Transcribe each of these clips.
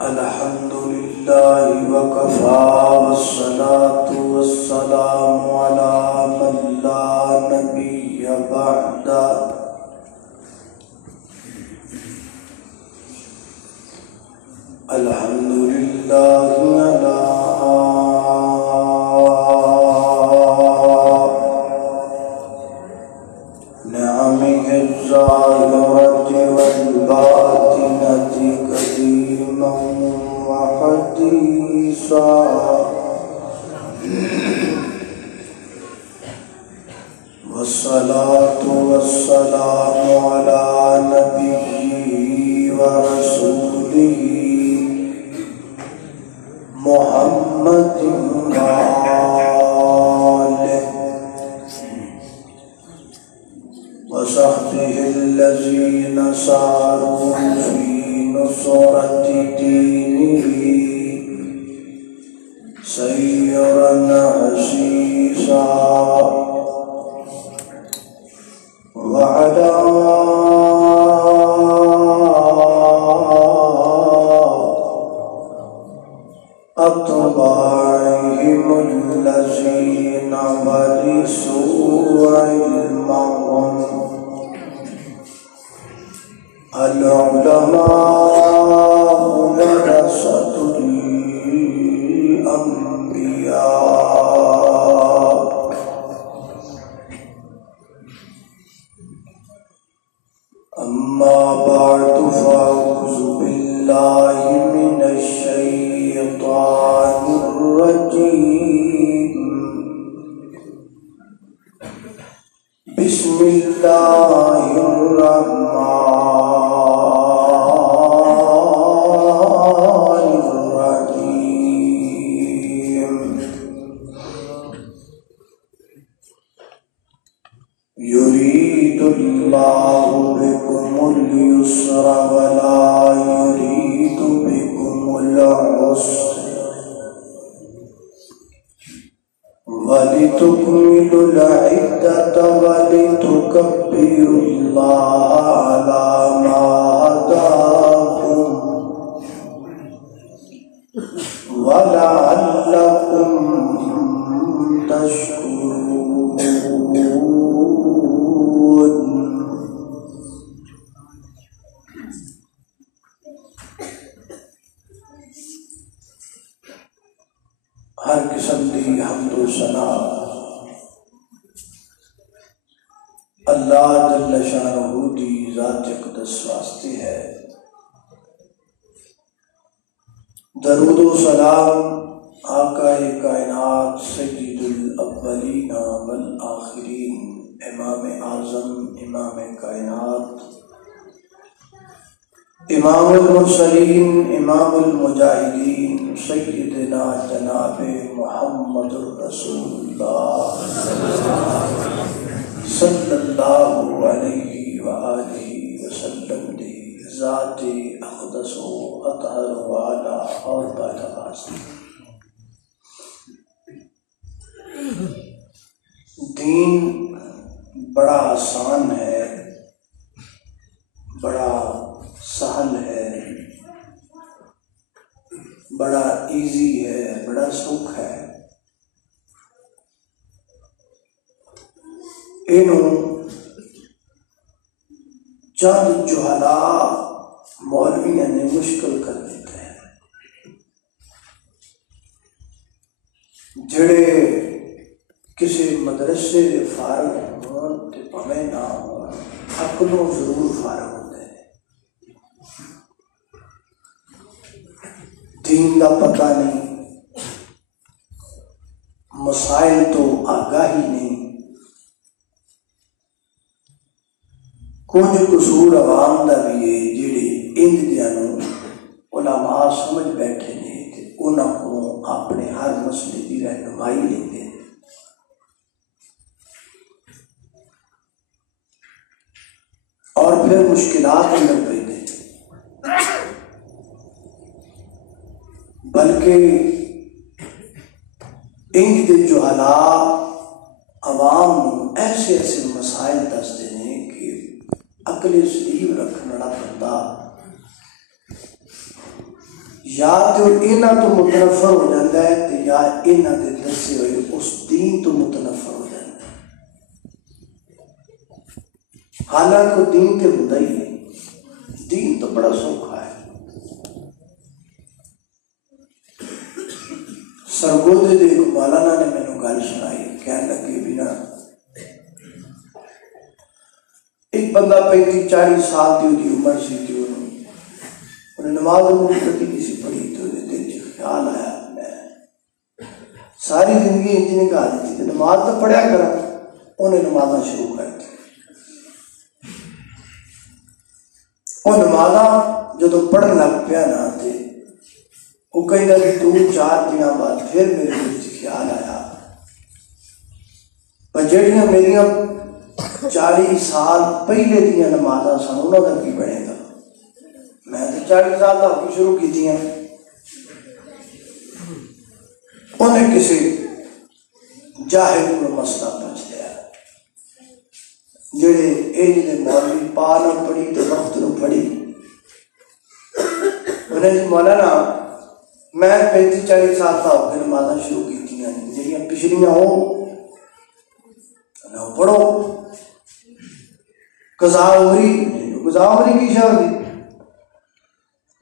الحمد لله وكفى والصلاة والسلام على من لا نبي بعده الحمد لله على نعمه الظاهرة والباطنة قديما وحديثا والصلاة والسلام على نبيه ورسوله محمد وآله وصحبه الذين ساروا في نصرة دينه سيرا عزيزا وعلى أتباعهم الذين ورثوا علمهم العلماء ورثة الأنبياء أما بعد فأعوذ بالله من الشيطان الرجيم بسم الله الرحمن الرحيم يريد الله بكم اليسر ولا يريد بكم العسر ولتكملوا العدة ولتكبروا الله على ما هداكم ولعلكم تشكرون. ہر قسم دی حمد و ثنا اللہ جل شانہ دی ذات اقدس واسطے ہے. درود و سلام آقا کائنات سید الاولین والآخرین امام اعظم امام کائنات امام المرسلین امام المجاہدین سیدنا جناب محمد الرسول اللہ صلی اللہ علیہ وآلہ وسلم دی ذات اقدس و اطہر و اعلیٰ اور بالاواز. دین بڑا آسان ہے، بڑا سہل ہے، بڑا ایزی ہے، بڑا سکھ ہے. انہوں چند جہلا مولویاں نے مشکل کر دیتے ہیں، جڑے کسی مدرسے دے فارغ ہون تے پویں نہ ہون عقلوں ضرور فارغ ہوتے ہیں. دین دا پتہ نہیں، مسائل تو آگاہی نہیں. کچھ قصور عوام دا بھی ہے جڑے انج دیاں نوں علماء سمجھ بیٹھے نے تے انہاں کو اپنے ہر مسئلے دی رہنمائی لیندے ہیں. اور پھر مشکلات میں پیندے ہیں. بلکہ انج دے جہلا عوام ایسے ایسے مسائل دستے ہیں کہ عقل سلیم رکھنے والا بندہ یا تو انہاں تو متنفر ہو جاتا ہے تے یا انہاں دے دسے ہوئے اس دین تو متنفر ہو جاتا ہے. حالانکہ دین تے ہوتا ہی نہیں. دین تو بڑا سوکھا ہے. سرگودے دے ایک مولانا نے مینو گل سنائی. کہنے لگے بھی نا ایک بندہ 35-40 سال کی وہی عمر سی تھی. انہیں نماز کبھی کسی پڑھی تو دل چ خیال آیا میں ساری زندگی انج نکال دی تھی نماز تو پڑھیا کرا. انہیں نماز شروع کر دی. وہ نماز جدو پڑھن لگ پیا نا تے وہ کہیں نہ 2-4 دن بعد پھر میرے دل چ خیال آیا پر جہاں میریاں 40 سال پہلے دیا نماز سن انہوں کا کی بنے گا. میں تو 40 سال کا ہوئی شروع کی. انہیں کسی جاہل کو مسئلہ پوچھ لیا جڑے ایج نے مولوی پا نہ پڑھی تو وقت نو پڑھی. انہیں مولانا میں 35-40 سال کا ہو کے نماز شروع کی جہاں پچھلیاں ہو پڑھو. قضا عمری کی شاہ ہوتی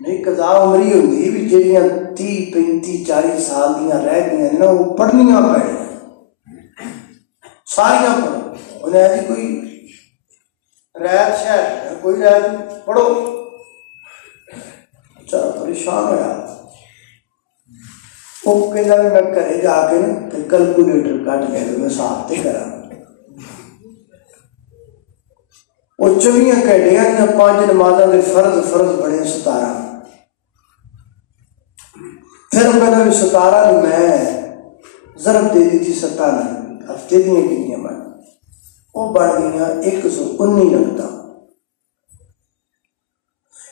نہیں. قضا عمری ہوتی بھی جہاں 30-35-40 سال دیا رہ گئی نا وہ پڑھنیاں پڑھنیاں ساریاں پڑھو. انہیں جی کوئی ریت شہر کوئی ریت پڑھو. چلو پریشان ہوا. وہ کہنا میں گھر جا کے کیلکولیٹر کٹ کے میں حساب سے کرا. وہ 24 گھنٹے 5 نمازوں کے فرض بڑے 17. پھر وہ کہنا بھی 17 میں ضرب دے دی تھی 97 ہفتے دیا کنیاں بن وہ بڑھ گئی 119 نقطہ.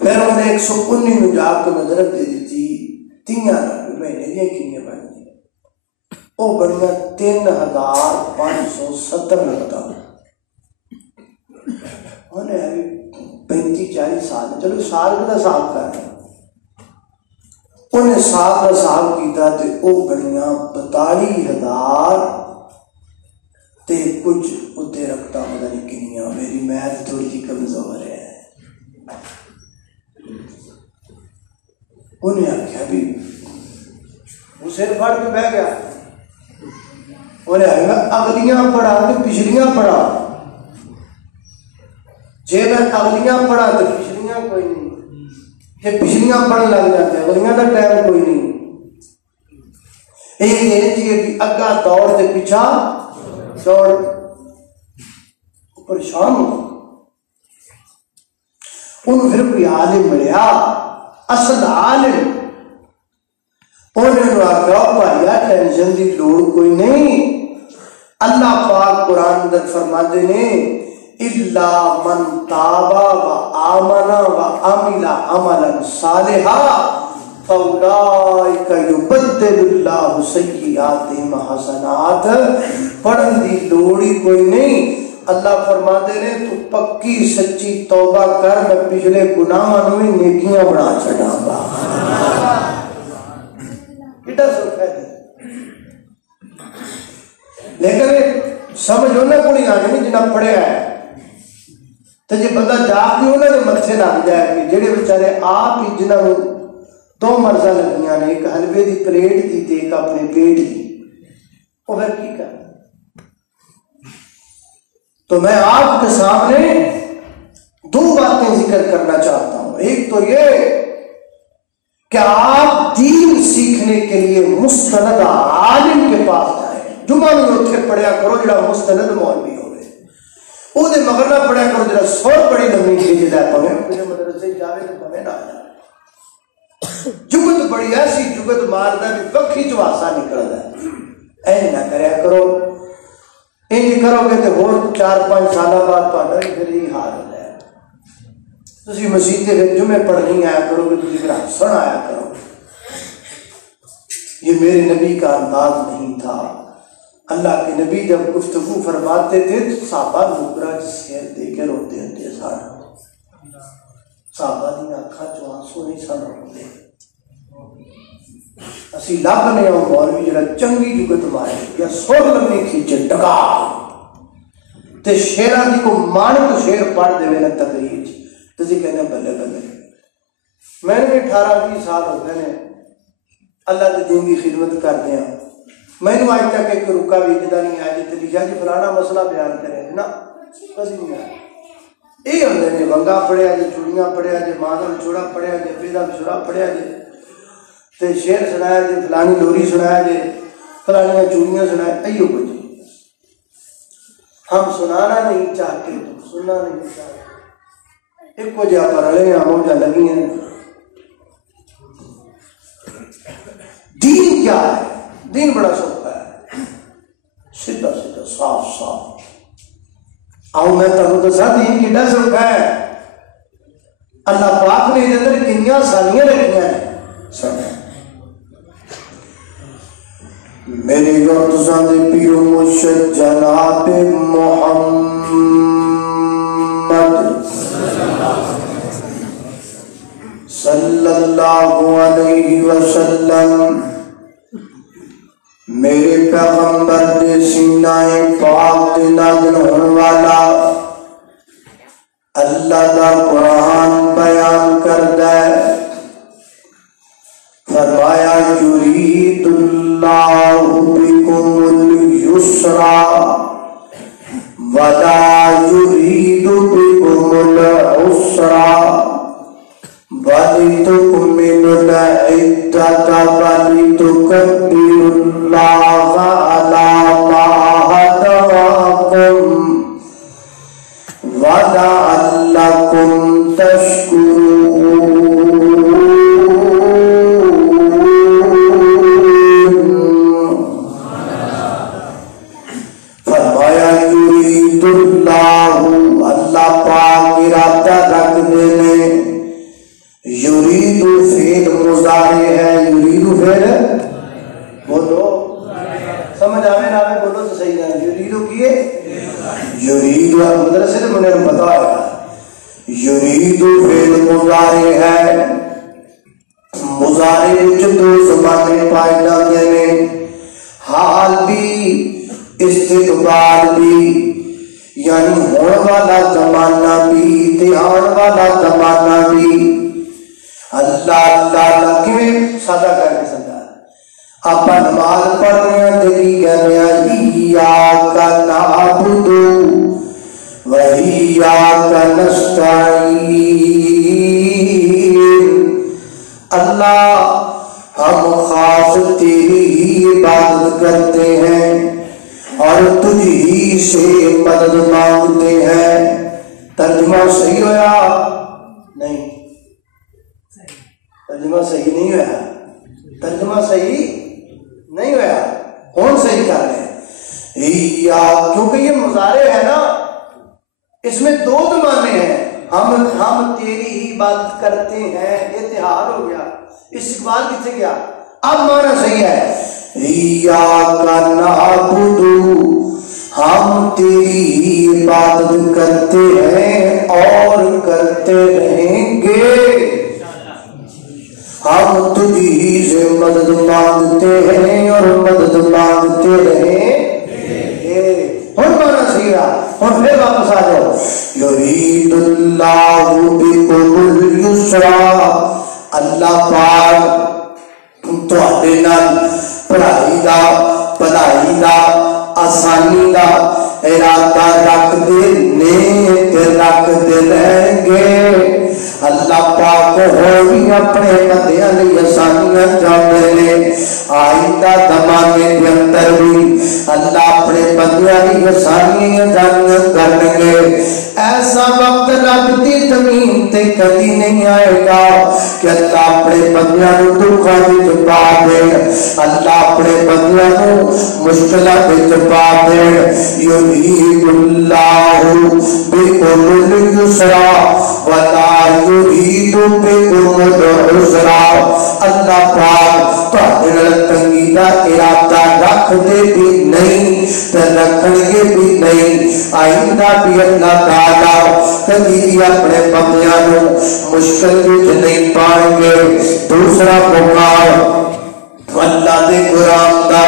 پھر انہیں 119 جا کے میں ضرب دے دی تھی 3 مہینے دیا کنیاں بن گئی وہ بڑھیا 3570 نقطہ. 35-40 سال چلو سال کا حساب کر رہے انہیں سال کا حساب کیتا تے او بڑیاں 42,000 تے کچھ اتنے رکھتا پتہ نہیں کنیاں. میری میتھ تھوڑی جی کمزور ہے. انہیں آخیا بھی وہ سر پھڑ کے بہ گیا. انہیں آخیا اگلیاں پڑھا کہ پچھلیاں پڑھا. جی میں اگلیاں پڑھا تو پچھلیاں کوئی نہیں. جی پچھلیاں پڑھن لگ جاتے اگلیاں کا ٹائم کوئی نہیں. یہ جی اگا دوڑ کے پیچھا دوڑ. پریشان ہو. انہوں پھر کوئی عالم ملیا اصل عالم. انہوں نے آخیا بھائی ٹینشن کی لوڑ کوئی نہیں. اللہ پاک قرآن اندر فرماتے ہیں الا من تاب وآمن وعمل عملا صالحا فاولئک یبدل اللہ سیئاتہم حسنات. پڑھن دی لوڑی کوئی نہیں. اللہ فرماتے ہیں تو پکی سچی توبہ کر میں پچھلے گناہاں نوں نیکیاں بنا چھڈاں گا. کتنا سوکھا ہے. لیکن سمجھ انہیں کو نہیں آنی جنہیں پڑھیا ہے. تو جی بندہ جا کے انہوں نے متھے لگ جائے کہ جہے بچارے آپ ہی جنہوں 2 مرضاں لگیاں نے ایک حلوے کی پلیٹ کی تے ایک اپنے پیٹ کی وہ پھر کی کر. تو میں آپ کے سامنے 2 باتیں ذکر کرنا چاہتا ہوں. ایک تو یہ کہ آپ دین سیکھنے کے لیے مستند عالم کے پاس جائیں. جمعہ میں اتنے پڑھیا کرو جڑا مستند مولوی ہوئے. وہ مگر نہ پڑھیا کرو جڑا سور بڑی لمبی کھینچ ہے پویں مدرسے جاوے تو پویں نہ آ جائے. جگت بڑی ایسی جگت ماردا بھی وکھی چواسا نکلدا ہے. این نہ کریا کرو. انج کرو گے تو اور 4-5 سال بعد تہاڈا پھر یہی حال ہو جائے. تسی مسجد کے جمعے پڑھنی آیا کرو گے تسی پھر سن آیا کرو. یہ میرے نبی کا انداز نہیں تھا. اللہ کے نبی جب گفتگو فرماتے تھے تو صحابہ نکرا سیر دے کے روتے ہوتے سارا. صحابہ دی آنکھاں چوں آنسو نہیں سن روتے. اسی لبنے ہوں مولوی جڑا چنگی جگت مارے یا سر لمبی کھیچے ٹکا تے شیران دی کو مانک شیر پڑھ دے نا تقریر تو جی کہنے بلے بلے میں نے 18-20 سال ہو گئے ہیں اللہ کے دین کی خدمت کرتے ہیں. میں نے آج تک ایک رکا بھی جدا نہیں آیا جیتے لکھا جی فلانا مسئلہ بیان کرے نا کسی نہیں آیا. یہ ہوتے ہیں بنگا پڑھیا جی چوڑیاں پڑھیا جی مادر چھوڑا پڑھیا جی پیدا چھوڑا پڑھیا جی تے شعر سنایا جی فلانی لوری سنایا جی فلانی چوڑیاں سنایا. ایو کچھ ہم سنانا نہیں چاہتے تو سننا نہیں چاہتے ایک کو جا پر رہے ہیں موجہ لگی ہیں. دین کیا ہے؟ دین بڑا سوکھا ہے سیدھا سیدھا صاف صاف. آؤ میں تمہیں تو ساتھ دین کی ڈس رکھا ہے. اللہ پاک نے اندر کنیاں سانیاں رکھیاں ہیں سب. میری گردزان پیر مرشد جناب محمد صلی اللہ علیہ وسلم میرے پیغمبر دے سینہ پاک دے نازل ہونے والا اللہ دا قرآن بیان کردہ ہے. فرمایا یرید اللہ بکم اليسرا ولا یرید بکم العسرا وَلِتُكْمِلُوا الْعِدَّةَ وَلِتُكَبِّرُوا اللَّهَ عَلَى مَا هَدَاكُمْ وَلَعَلَّكُمْ تَشْكُرُونَ. فرمایا یرید اللہ اللہ پاک ارادہ رکھ دینے. یرید فعل مضارع ہے. یرید فعل بولو سمجھ آوے نہ آوے بولو تو صحیح ہے. یرید کیے یرید مدرسے سے منہ نے بتایا یرید فعل مضارع ہے. مضارع وچ دو زبانیں پائے جاندے نے حال بھی استقبال بھی یعنی ہونے والا زمانہ بھی تے آن والا زمانہ بھی. اللہ اللہ کیویں سادہ کر کے سمجھا. آپ نماز پڑھ رہے ہیں تو کی کہنے ایاک نعبد و ایاک نستعین. اللہ ہم خاص تیری ہی عبادت کرتے ہیں اور تجھ ہی سے مدد مانگتے ہیں. ترجمہ صحیح ہوا نہیں؟ ترجمہ صحیح نہیں ہوا. ترجمہ صحیح نہیں ہوا. کون صحیح کر رہے ہیں؟ کیونکہ یہ مضارع ہے نا اس میں دو معنی ہیں. ہم تیری ہی بات کرتے ہیں اتحاد ہو گیا. استقبال کتنے گیا؟ اب معنی صحیح ہے. ایاک نعبد ہم تیری ہی عبادت کرتے ہیں اور کرتے رہیں گے. ہم تجھ ہی سے مدد مانگتے ہیں اور مدد مانگتے رہیں گے. ہن مانا سیرا ہن پھر واپس آ جاؤ. یرید اللہ بکم اليسرا اللہ پاک تواڈے نال پڑھائی دا پڑھائی دا آسانی دا ارادہ رکھتے نے رکھتے رہیں گے. اللہ پاک ہوئی اپنے بندیاں دی آسانیاں چاہتے ہیں. آئندہ زمانے کے اندر بھی اللہ اپنے بندیاں دی آسانیاں کریں گے. ایسا وقت رب دی زمین تے کبھی نہیں آئے گا کہ اللہ اپنے بندیاں نو دکھاں وچ پا دے. اللہ اپنے بندیاں نو مشکلاں وچ پا دے. یرید اللہ بکم اليسرا ولا یرید بکم العسرا. اللہ پاک تہاڈے تنگی دا ارادہ رکھ دے بھی نہیں تے رکھن گے بھی نہیں. آئندہ بھی اللہ تعالیٰ کبھی بھی اپنے بندیاں نو مشکل وچ نہیں پائیں گے. دوسرا پکار اللہ دے قرآن دا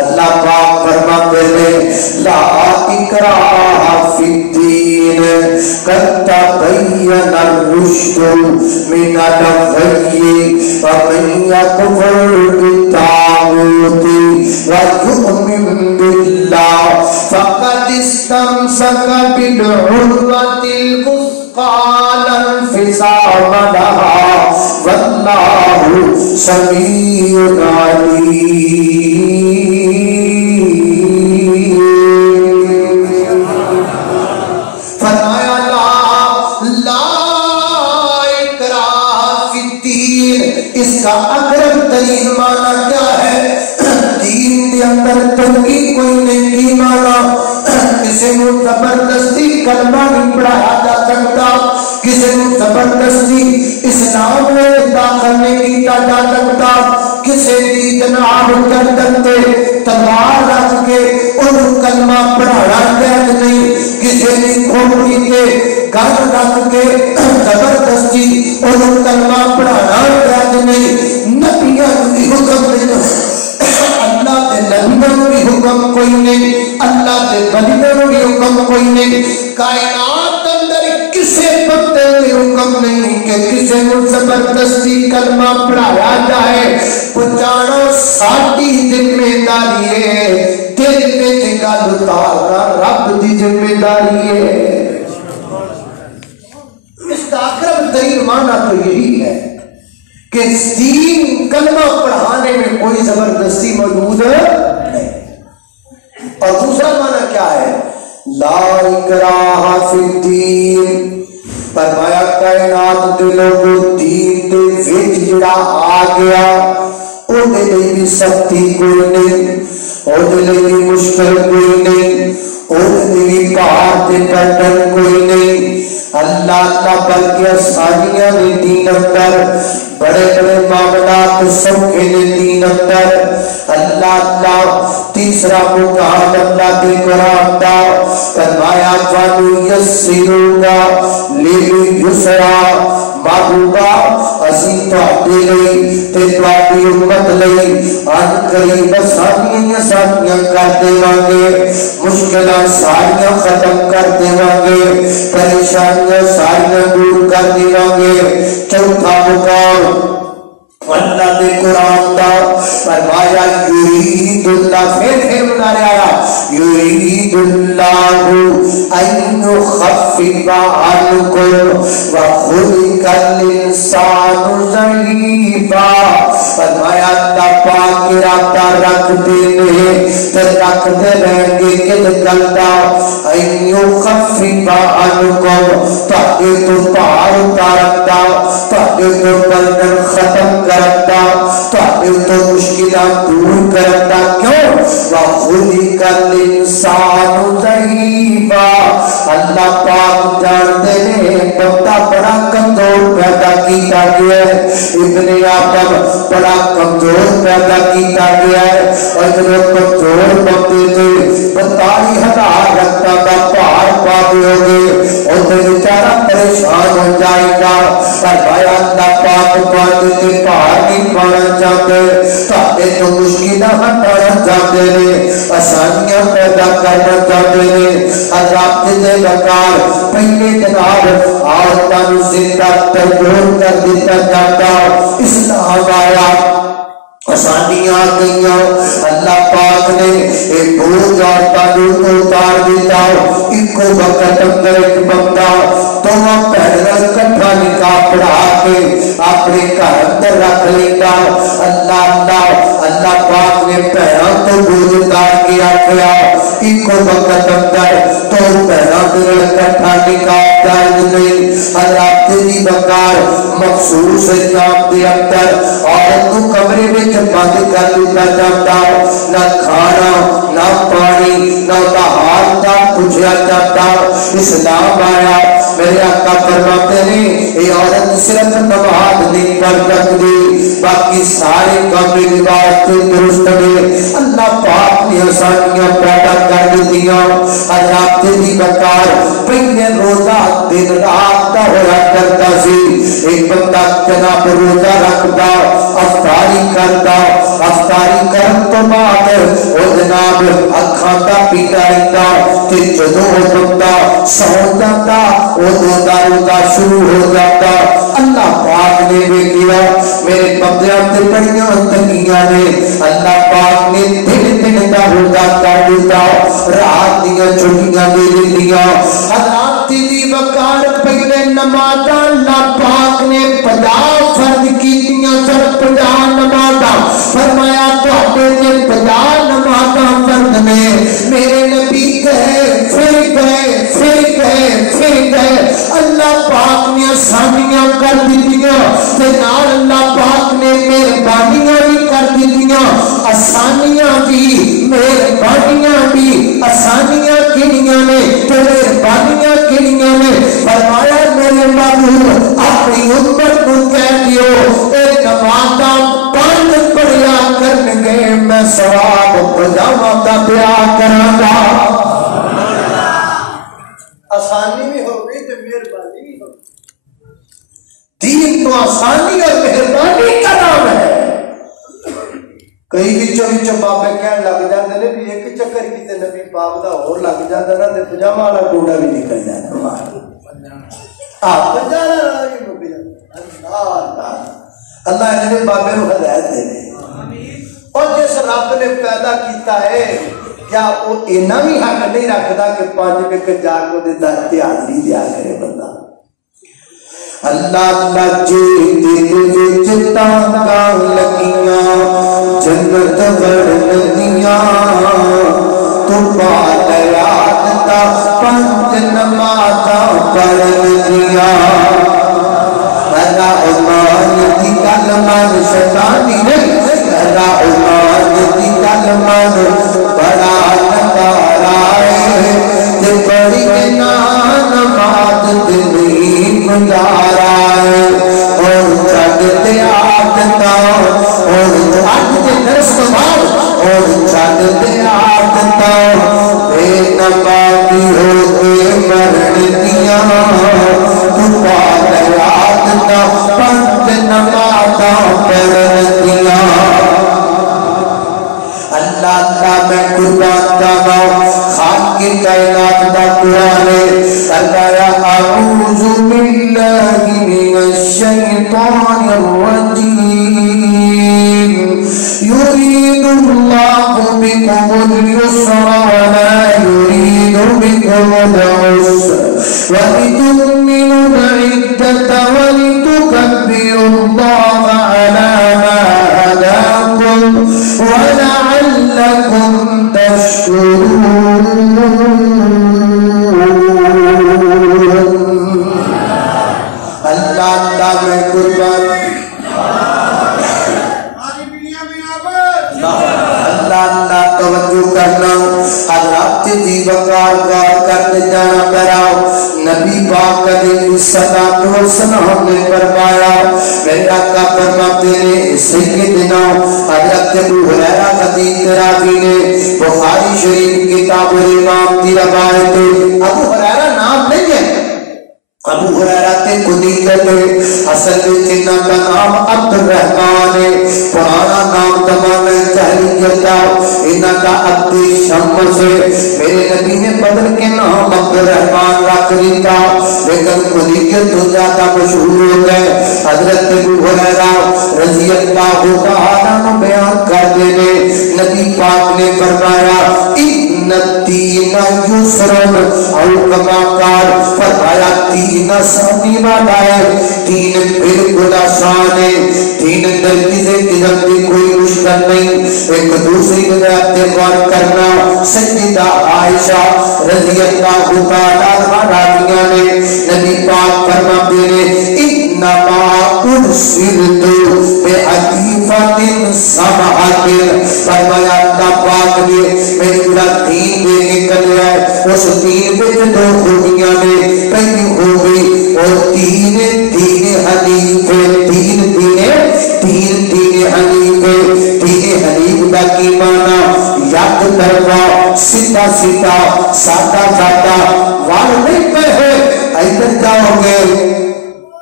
اللہ پاک فرماتے ہیں لا اکراہ فی الدین قد تبین الرشد من الغی ومن یکفر بالطاغوت ویؤمن باللہ فقد استمسک بالعروۃ الوثقی لا انفصام لہا واللہ سمیع علیم۔ فرمایا لا اکراہ فی الدین، اس کا اقرب ترین معنی کیا ہے؟ دین کے اندر تنگی کوئی نہیں کی معنی کسی کو زبردستی کلمہ نہیں پڑھایا جا سکتا، کسی کو زبردستی اسلام میں داخل نہیں کیا جا سکتا، کسی بھی جناب گردن پہ تلوار رکھ کے ان کلمہ پڑھانا جائز نہیں، کسی بھی کھوپڑی کے گھر رکھ کے زبردستی ان کلمہ پڑھانا جائز نہیں۔ نبیوں کی حکم نہیں، اللہ کے نبیوں کی حکم کوئی نہیں، اللہ کے ولیوں کی حکم کوئی نہیں، کائنات اندر کسی بندے کی حکم نہیں کہ کسی کو زبردستی کلمہ پڑھایا جائے۔ پہچانو ساری ذمہ داری ہے، دل میں گل اتارنا رب دی ذمہ داری ہے۔ اس کا اقرب ترین معنی تو یہی ہے کہ دین کلمہ پڑھانے میں کوئی زبردستی موجود نہیں۔ اور دوسرا معنی کیا ہے؟ لا اکراہ فی الدین، فرمایا کائنات دے لوگوں دین دے وچ جڑا آ گیا او دے لئی بھی سختی کوئی نہیں، او دے لئی بھی مشکل کوئی نہیں، او دے لئی بھی پہاڑ تے پیٹرن کوئی نہیں۔ اللہ کا بلکہ آسانیاں نے دین اندر، بڑے بڑے معاملات سوکھے نے دین اندر۔ اللہ تیسرا مقام اللہ کے قرآن دا فرمایا وَنُيَسِّرُكَ لِلْيُسْرَىٰ، محبوبہ اسی تہاڈے لئی تے تہاڈی امت لئی ان قریب آسانیاں کر دیواں گے، مشکلاں ساریاں ختم کر دیواں گے، پریشانیاں ساریاں دور کر دیواں گے۔ چوتھا مقام اللہ دے قرآن دا فرمایا یرید اللہ، پھر بنا رہا یرید اللہ ان یخفف عنکم وخلق الانسان ضعیفا، فرمایا اللہ پاک ارادہ رکھ دینے تے رکھ دے رہیں گے کد گلتا ان یخفف عنکم، تاکہ تو پار اتارتا، تاکہ تو بندن ختم کرتا، تاکہ تو مشکلات دور کرتا۔ کیوں؟ وَخُلِقَ الْإِنسَانُ ضَعِيفًا، اللہ پاک جانتے ہیں بندہ بڑا کمزور پیدا کیتا گیا ہے، ابن آدم بڑا کمزور پیدا کیتا گیا ہے، اور جو کمزور بندے تھے 42,000 رکھتا کا پہاڑ پا دے گے اور بیچارہ پریشان ہو جائے گا۔ فرمایا اللہ پاک باندے تے پہاڑ نہیں پانا چاہتے، تاکہ تو مشکلہ ہٹانا چاہتے ہیں، آسانیاں پیدا کرنا چاہتے ہیں۔ اللہ کے بکار پہلے جناب عورتوں زندہ تجربہ کر دیتا جاتا، اسلام آیا، آسانیاں آ گئیاں، اللہ پاک نے ایک بوجھ عورتوں کو اتار دیتا، ایک کو وقت اندر ایک بندہ دونوں پہلے کٹھا نکاح پڑھا کے اپنے گھر اندر رکھ لیتا۔ اللہ پاک نے پیروں تو بوجھ اتار کے آخیا ایک کو وقت اندر تو پیروں دل کٹھا نکاح جائز نہیں۔ اللہ تیری بکار مخصوص نام دے اندر عورت کو کمرے میں بند کر دیتا جاتا، نہ کھانا نہ پانی نہ ہاتھ نہ پوچھا جاتا۔ اسلام آیا، میرے آقا فرماتے ہیں یہ عورت صرف نماز نہیں پڑھ سکتی، باقی سارے کام لباس سے درست ہے۔ اللہ پاک نے آسانیاں پیدا کر دیا۔ اللہ تیری بکار پہلے روزہ دن رات کا ہوا کرتا سی، ایک بندہ جناب روزہ رکھتا، افطار افطاری کرتا افطاری کرن تو بعد او جناب اکھاں دا پیتا رہتا تے جدوں بندہ سو جاتا او دا شروع ہو جاتا اللہ پاک نے دیکھیا میرے بندیاں تے بڑیاں تنگیاں نے اللہ پاک نے دن دا ہوتا کر دیتا رات دیاں چھٹیاں دے دیا حضرات دی وقار پہلے نماز اللہ پاک نے 50 فرض کیتیاں سر 50 نمازاں فرمایا تواڈے تے 50 نمازاں فرض نے میرے نبی کہے پھر گئے اللہ پاک نے آسانیاں کر دتیاں تے نال اللہ پاک نے مہربانیاں بھی کر دتیاں آسانیاں بھی مہربانیاں بھی آسانیاں کیڑیاں نے تے مہربانیاں کیڑیاں نے فرمایا میرے محبوب اپنی امت کو کہہ دیو اے نمازاں 5 پڑھیا کرنگے میں ثواب پجاواں دا دیا کراں گا آسانی بھی ہوگی تو مہربانی بھی ہوگی دین تو آسانی اور مہربانی کا نام ہے کئی وچوں بابے کہن لگ جاندے نے بھی ایک چکر کیتے نبی پاک دا ہور لگ جاندا نا تے پجامہ والا ٹوڈا بھی نکل جاندا پجامہ والا بھی مک جاندا اللہ نے بابے نو ہدایت دے دے اور جس رب نے پیدا کیتا ہے کیا وہ اینا بھی حق نہیں رکھدا کہ 5 وقت جا کے دے در تے حاضری دیا کرے بندہ اللہ لجے دل وچ تاں لگیاں جنت بڑھن دیاں تو بات یاد تا 5 نمازاں پڑھن دیاں ایمان دی گل من شیطانی نہیں ایمان دی گل من بڑا نظر آئے تے بڑی نماز دلی گزارا ہے اور چھڈتے عادتاں اور چھڈتے درس بعد اور چھڈتے عادتاں بے نمازی ہو کے مرن دیاں تو پال عادتاں 5 نمازاں پڑھن دیاں اللہ میں قربان جاواں خالق کائنات دا قرآن فرمایا اعوذ باللہ من الشیطان الرجیم یرید اللہ بکم اليسر ولا یرید بکم العسر ولتکملوا العدة ولتکبروا اللہ علی ما ہداکم ولعلکم تشکرون اللہ میں قربان اللہ توجہ کرنا حضرات دی وقار غور کرتے جانا کراؤ نبی پاک علیہ الصلوۃ والسلام نے فرمایا میرے آقا فرماتے ہیں سیدنا حضرت ابو ہریرہ حدیث راوی نے بخاری شریف کتاب الامام کی روایت ابو ہریرہ نام نہیں ہے ابو ہریرہ تے کنیت ہے اصل وچ انہاں دا نام عبد الرحمن ہے پرانا نام تمام جاہلیت دا انہاں دا عبد شمس ہے میرے نبی نے بدل کے نام عبد الرحمن رکھ دیا لیکن کنیت تو زیادہ مشہور ہو گئے حضرت ابو ہریرہ رضی اللہ تعالیٰ عنہ بیان کرتے ہیں نبی پاک نے فرمایا ان الدین یسر او کما قال فرمایا دین آسانی والا ہے دین بالکل آسان ہے دین اندر کسی قسم کی کوئی مشکل نہیں ایک دوسری کے غور کرنا سیدہ عائشہ رضی اللہ تعالیٰ عنہا نے نبی پاک فرماتے ہیں انما ارسلت بعطیفۃ سمحۃ فرمایا اللہ پاک نے میرا دین دے نکلیا ہے اس دین میں 2 خوبیاں نے پہلی خوبی اور دین حنیف دین حنیف کا کی معنی یک طرفہ سیدھا سیدھا سادہ سادہ وال نہیں پہ ادھر جاؤ گے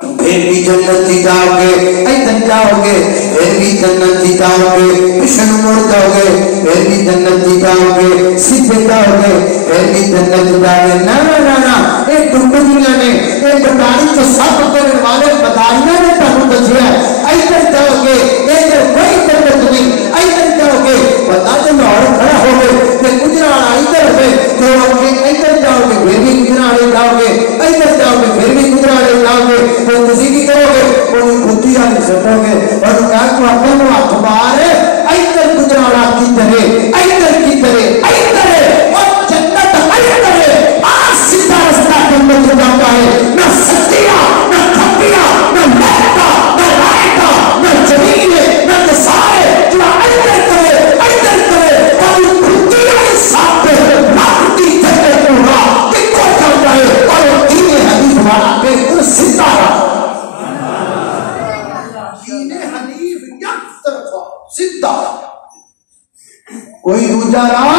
پھر بھی جنت جاؤ گے ادھر جاؤ گے پھر بھی جنت دی جاؤ گے، پچھل مڑ جاؤ گے پھر بھی جنت دی جاؤ گے، سیدھے جاؤ گے پھر بھی جنت دی جاؤ گے۔ نا نا نا نا، ایک ڈکڑیاں نے ایک بٹاری تو سب کرنے والے بتاریاں نے تانوں دسیا ادھر جاؤ گے ادھر کوئی جنت نہیں، ادھر جاؤ گے پتا جو لاہور کھڑا ہو گئے کہ گجرا ادھر ہوئے تو ادھر جاؤ گے پھر بھی گجرا جاؤ گے، ادھر جاؤ گے پھر بھی گجرا جاؤ گے، تو تسی کی کرو گے؟ وہ کھٹی والی سٹو گے اور کہا تو اپنے ہاتھ مار ادھر گجرا کی طرح ادھر کی طرح ادھر اور جنت ادھر آج سیدھا رستہ جنت جاتا ہے، نہ سچیا نہ کھپیا نہ مہتا نہ رائتا نہ جمیلے نہ نسائے جو ادھر کرے اور کھٹی والی ساتھ پہ لاکھتی جنت کو رہا کتو جاتا ہے اور دین حدیث والا کے ان سیدھا دین حنیف یک طرفہ سیدھا، کوئی دوجا راہ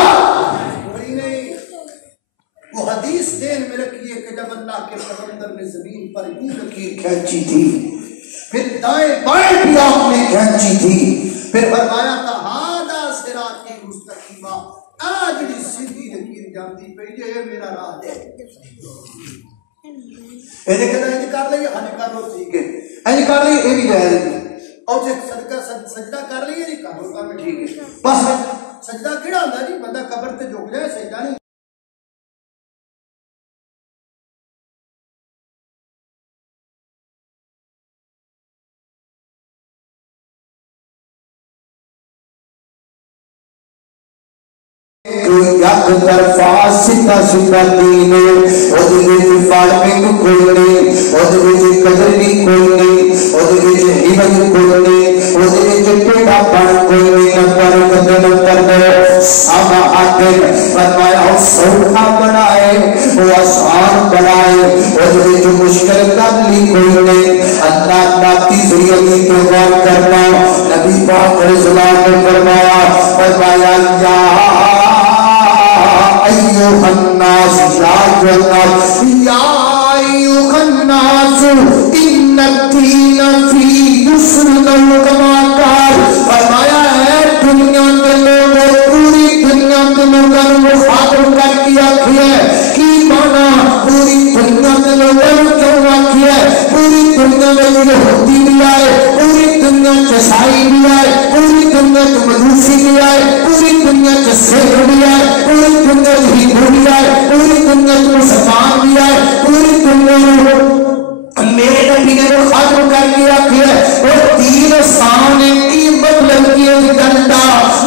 کوئی نہیں۔ وہ حدیث دین میں رکھیے کہ جب اللہ کے پیغمبر نے زمین پر یوں لکیر کھینچی تھی، پھر دائیں بائیں بھی آپ نے کھینچی تھی، پھر فرمایا تھا ہاذا صراطی مستقیما، آج بھی سیدھی لکیر جاندی پئی یہ میرا راہ ہے۔ ایسے کہتا ہے کر لئیے ہاں کر لو ٹھیک ہے، ایسے کر لئیے یہ بھی جائز ہے، اور سجدہ کر لئیے نہیں کر لو کر ٹھیک ہے۔ بس سجدہ کیڑا ہوتا جی؟ بندہ قبر تے جھک جائے سجدہ نہیں۔ یک طرفہ سیدھا سیدھا دین او دے وچ فارمنگ کوئی نہیں، او دے وچ قدرنی کوئی نہیں، او دے وچ ہمت کوئی نہیں، او دے وچ ٹیڑھا پن کوئی نہیں، نہ پر قدم کرنا سما آتے فرمایا او سوکھا بنائے او آسان بنائے، او دے وچ مشکل کرنی کوئی نہیں۔ اللہ ناتی زندگی کو غور کرنا، نبی پاک علیہ السلام نے فرمایا یا ایوہ الناس یا ایوہ الناس ان الدین فی یسر کما قال، فرمایا ہے دنیا کے لوگوں پوری دنیا کے لوگوں مخاطب کر کے آکھیا ہے کی مانا پوری دنیا کے لوگوں کیوں آکھیا ہے؟ پوری دنیا میں یہودی بھی آئے، پوری دنیا عیسائی بھی آئے، پوری دنیا کے مجوسی بھی آئے، پوری دنیا کے سکھ بھی آئے، پوری دنیا کے ہندو بھی آئے، پوری دنیا کے مسلمان بھی آئے، پوری دنیا میرے نبی نے مخاطب کر کے آکھیا ہے وہ دین آسان ہے کی مطلب کی گندا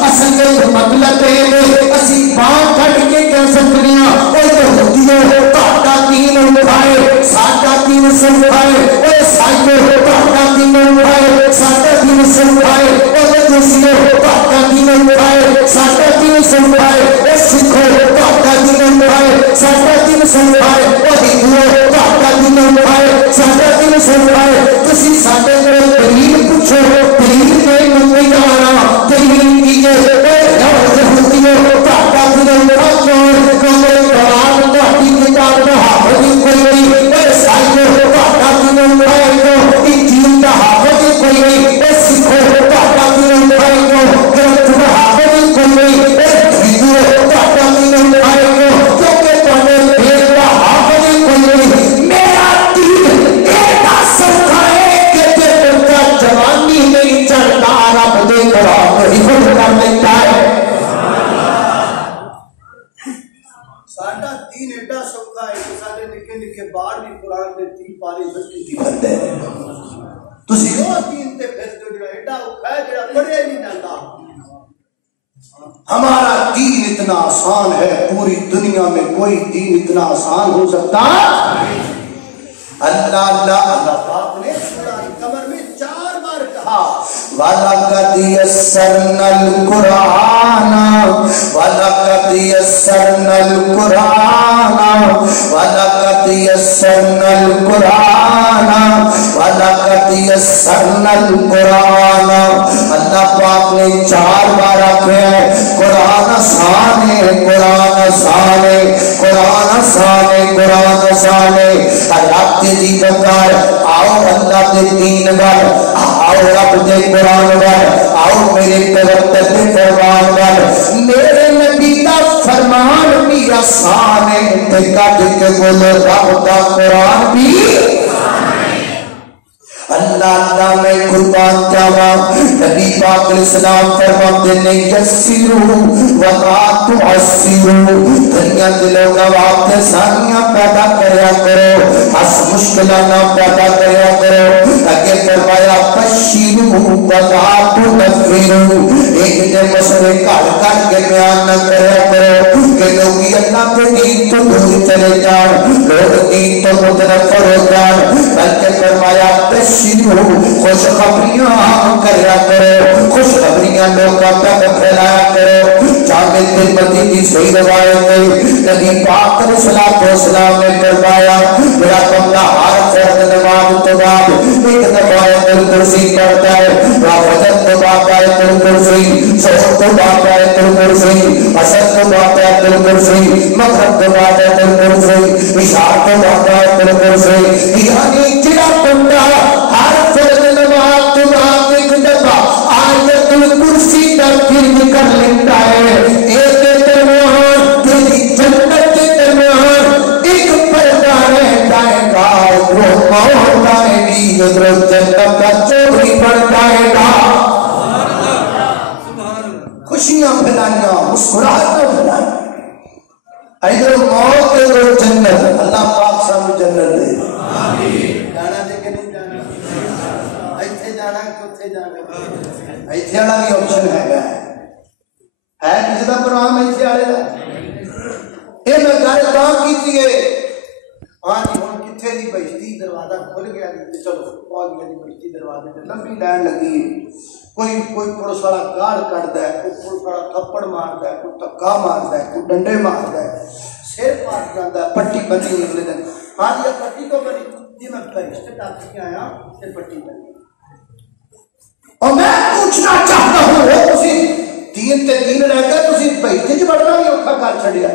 اصل میں مطلب ہے اسی بات کٹ کے کہہ سکتے ہیں وہ یہودیوں تہاڈا دین اٹھائے ساڈا دین سنبھائے، وہ عیسائیوں تہاڈا دین اٹھائے ساڈا دین سنبھائے، وہ مجوسیوں تہاڈا دین اٹھائے ساڈا دین سنبھائے، وہ سکھوں تہاڈا دین اٹھائے ساڈا دین سنبھائے، وہ ہندوؤں تہاڈا دین اٹھائے ساڈا دین سنبھائے۔ تسی ساڈے کول دلیل پوچھو، دلیل کے منگی جانا دلیل کیے یہودیوں تہاڈا دین اٹھائے کہندے قرآن تہاڈی کتاب دا حافظ کوئی نہیں، عیسائیوں تہاڈا دین اٹھائے انجیل دا حافظ کوئی نہیں، سکھوں تہاڈا دین اٹھائے گرنتھ دا حافظ کوئی نہیں، ہندوؤں تہاڈا دین اٹھائے کیونکہ تہاڈے دین دا حافظ کوئی نہیں۔ میرا دین ایڈا سوکھا ہے کہ تے بندہ جوانی نہیں چڑھتا رب دے قرآن حفظ کر لیتا ہے۔ ساڈا دین ایڈا سوکھا ہے کہ سارے نکے نکے بار بھی قرآن دے 3 پارے بچی کی کرتے ہیں۔ تسی وہ دین تے پھر جو جڑا ایڈا اوکھا ہے جڑا پڑھیا ہی نہیں جاتا۔ ہمارا دین اتنا آسان ہے، پوری دنیا میں کوئی دین اتنا آسان ہو سکتا۔ اللہ پاک نے سورہ قمر میں 4 بار کہا وَلَقَدْ يَسَّرْنَا الْقُرْآنَ وَلَقَدْ يَسَّرْنَا الْقُرْآنَ وَلَقَدْ يَسَّرْنَا الْقُرْآنَ وَلَقَدْ يَسَّرْنَا الْقُرْآنَ۔ اللہ پاک نے 4 بار آکھیا ہے قرآن آسان ہے، قرآن آسان ہے، قرآن آسان ہے، قرآن آسان ہے۔ رب دی بکار آؤ اللہ دے دین ور، آؤ رب دے قرآن ور، میرے توتر دے فرمان وال میرے نبی دا فرمان بھی آسان ہے تے کٹ کے بولو رب دا قرآن بھی اللہ میں قربان جاوا نبی پاک علیہ السلام فرماتے ہیں یسروا ولا تعسروا دنیا دلوں کا واسطے سانیاں پیدا کریا کرو اس مشکلاں نہ پیدا کریا کرو اگے فرمایا بشروا ولا تنفروا ایک دے مسئلے کٹ کٹ کے بیان نہ کریا کرو کہ لوگ اللہ کے دین تو دور چلے جان لوگ دین تو متنفر ہو جان بلکہ فرمایا خوشخبریاں کریا کرو خوشخبریاں لوگوں تک پھیلایا کرو جامع ترمذی کی صحیح روایت ہے نبی پاک علیہ الصلوۃ والسلام نے فرمایا میرا بندہ ہر فرض نماز تو بعد ایک دفعہ آیت الکرسی پڑھتا ہے فجر تو بعد آیت الکرسی ظہر تو بعد آیت الکرسی عصر تو بعد آیت الکرسی مغرب تو بعد آیت الکرسی عشاء تو بعد آیت الکرسی یعنی جڑا بندہ ہر فرض نماز تو بعد ایک دفعہ آیت الکرسی ترتیب کر لیتا ہے ایک درمیان تیری جنت کے درمیان ایک پردہ رہتا ہے گا وہ موت آئے گی ادھر جنت کا چوری پڑ جائے گا خوشیاں پھیلائیاں مسکراہٹاں پھیلائیاں ادھر موت ادھر جنت اللہ پاک سانو جنت دے جانا دے کے نہیں جانا ایتھے جانا کتے جانا ایتھے والا بھی آپشن ہے کسی کا پروگرام ایتھے والے کا یہ میں گل کہاں کیتی ہے ہاں جی ہوں کتنے دی بہشتی دروازہ کھل گیا چلو پہنچ گیا بہشتی دروازے تے لمبی لائن لگی کوئی پولیس والا گارڈ کٹتا ہے کوئی پولیس والا تھپڑ مارتا ہے کوئی دھکا مارتا ہے کوئی ڈنڈے مارتا ہے سر پاٹ جاتا ہے پٹی بنی اگلے دن ہاں جی پٹی تو بنی جی میں بہشت ڈاک کے آیا تے پٹی بنی اور میں پوچھنا چاہتا ہوں وہ اسی دین تے دین رہ کر تسی بہشت چ بڑھنا بھی اوکھا کر چھڈیا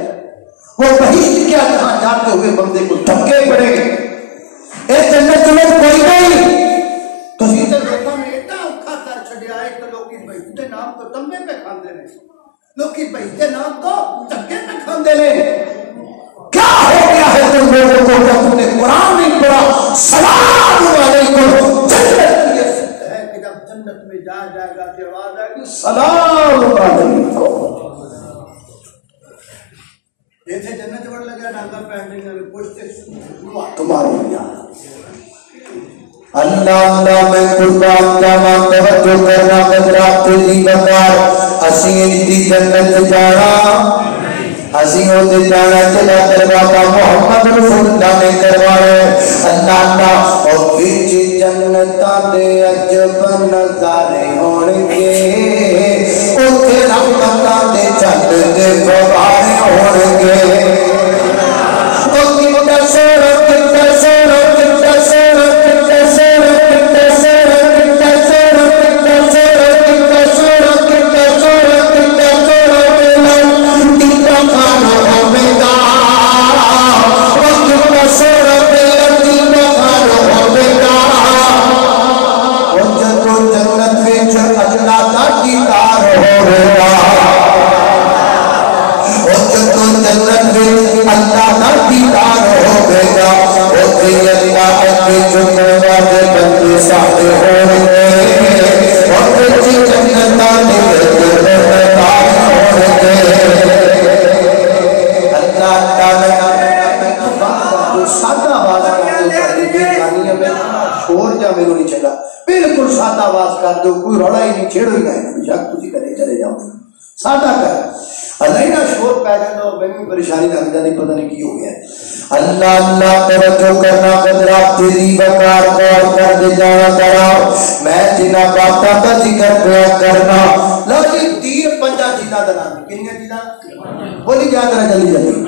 وہ بہشت کیا جہاں جاتے ہوئے بندے کو دھکے پڑے اے جنت میں کوئی نہیں تسی تے لوکاں نے ایڈا اوکھا کر چھڈیا ہے کہ لوکی بہشت دے نام تو تمبے پہ کھاندے نے لوکی بہشت دے نام تو دھکے پہ کھاندے نے کیا ہو گیا ہے تم لوگوں کو جب تم نے قرآن نہیں پڑھا سلام علیکم جنت یہ ہے کہ جب جنت میں جائے گا کہ آواز آئے گی سلام علیکم یہ تھے جنت بڑھ لگا ڈانگا پہننے گا پوچھتے تمہارے لیا اللہ میں قربان جاواں توجہ کرنا حضرات تیری وقار اسیں دی جنت جانا اسیں او جانا جڑا دروازہ محمد رسول اللہ نے کروایا اللہ اور وچ جنتاں دے عجب نظارے ہون گے اوتھے رحمتاں دے چند دے فوارے ہون گے او کتا سونا کتا سونا کتا سونا کتا سونا کتا سونا کتا سونا کتا سونا کتا سونا کتا سونا کتا سونا کتا کھانا ہوگا او کتا سونا کتا کھانا ہوگا او جدو جنت وچ اجلا دا دیدار ہوگا او جدو جنت وچ اللہ دا دیدار ہوگا او تے اللہ اگے جھکنے والے بندے سارے ہونگے او تے جنتاں دے دیدار ہونگے اللہ تعالی سادہ آواز شور جا میرے نہیں چلا بالکل سادہ آواز کر دو کوئی روڑا ہی نہیں چھیڑو ہی نہیں جگ تسی کرے چلے جاؤ سادہ کر اللہ ہی نہ شور پہ جاتا اور میں بھی پریشانی لگ جاتی پتہ نہیں کی ہو گیا اللہ اللہ توجہ کرنا قدرات تیری وقار غور کر دے جانا کراؤ میں جنہ باتاں کا ذکر پیا کرنا لو جی تین پنجا چیزاں دنا کنیاں چیزاں بولی یاد رہ جلدی جلدی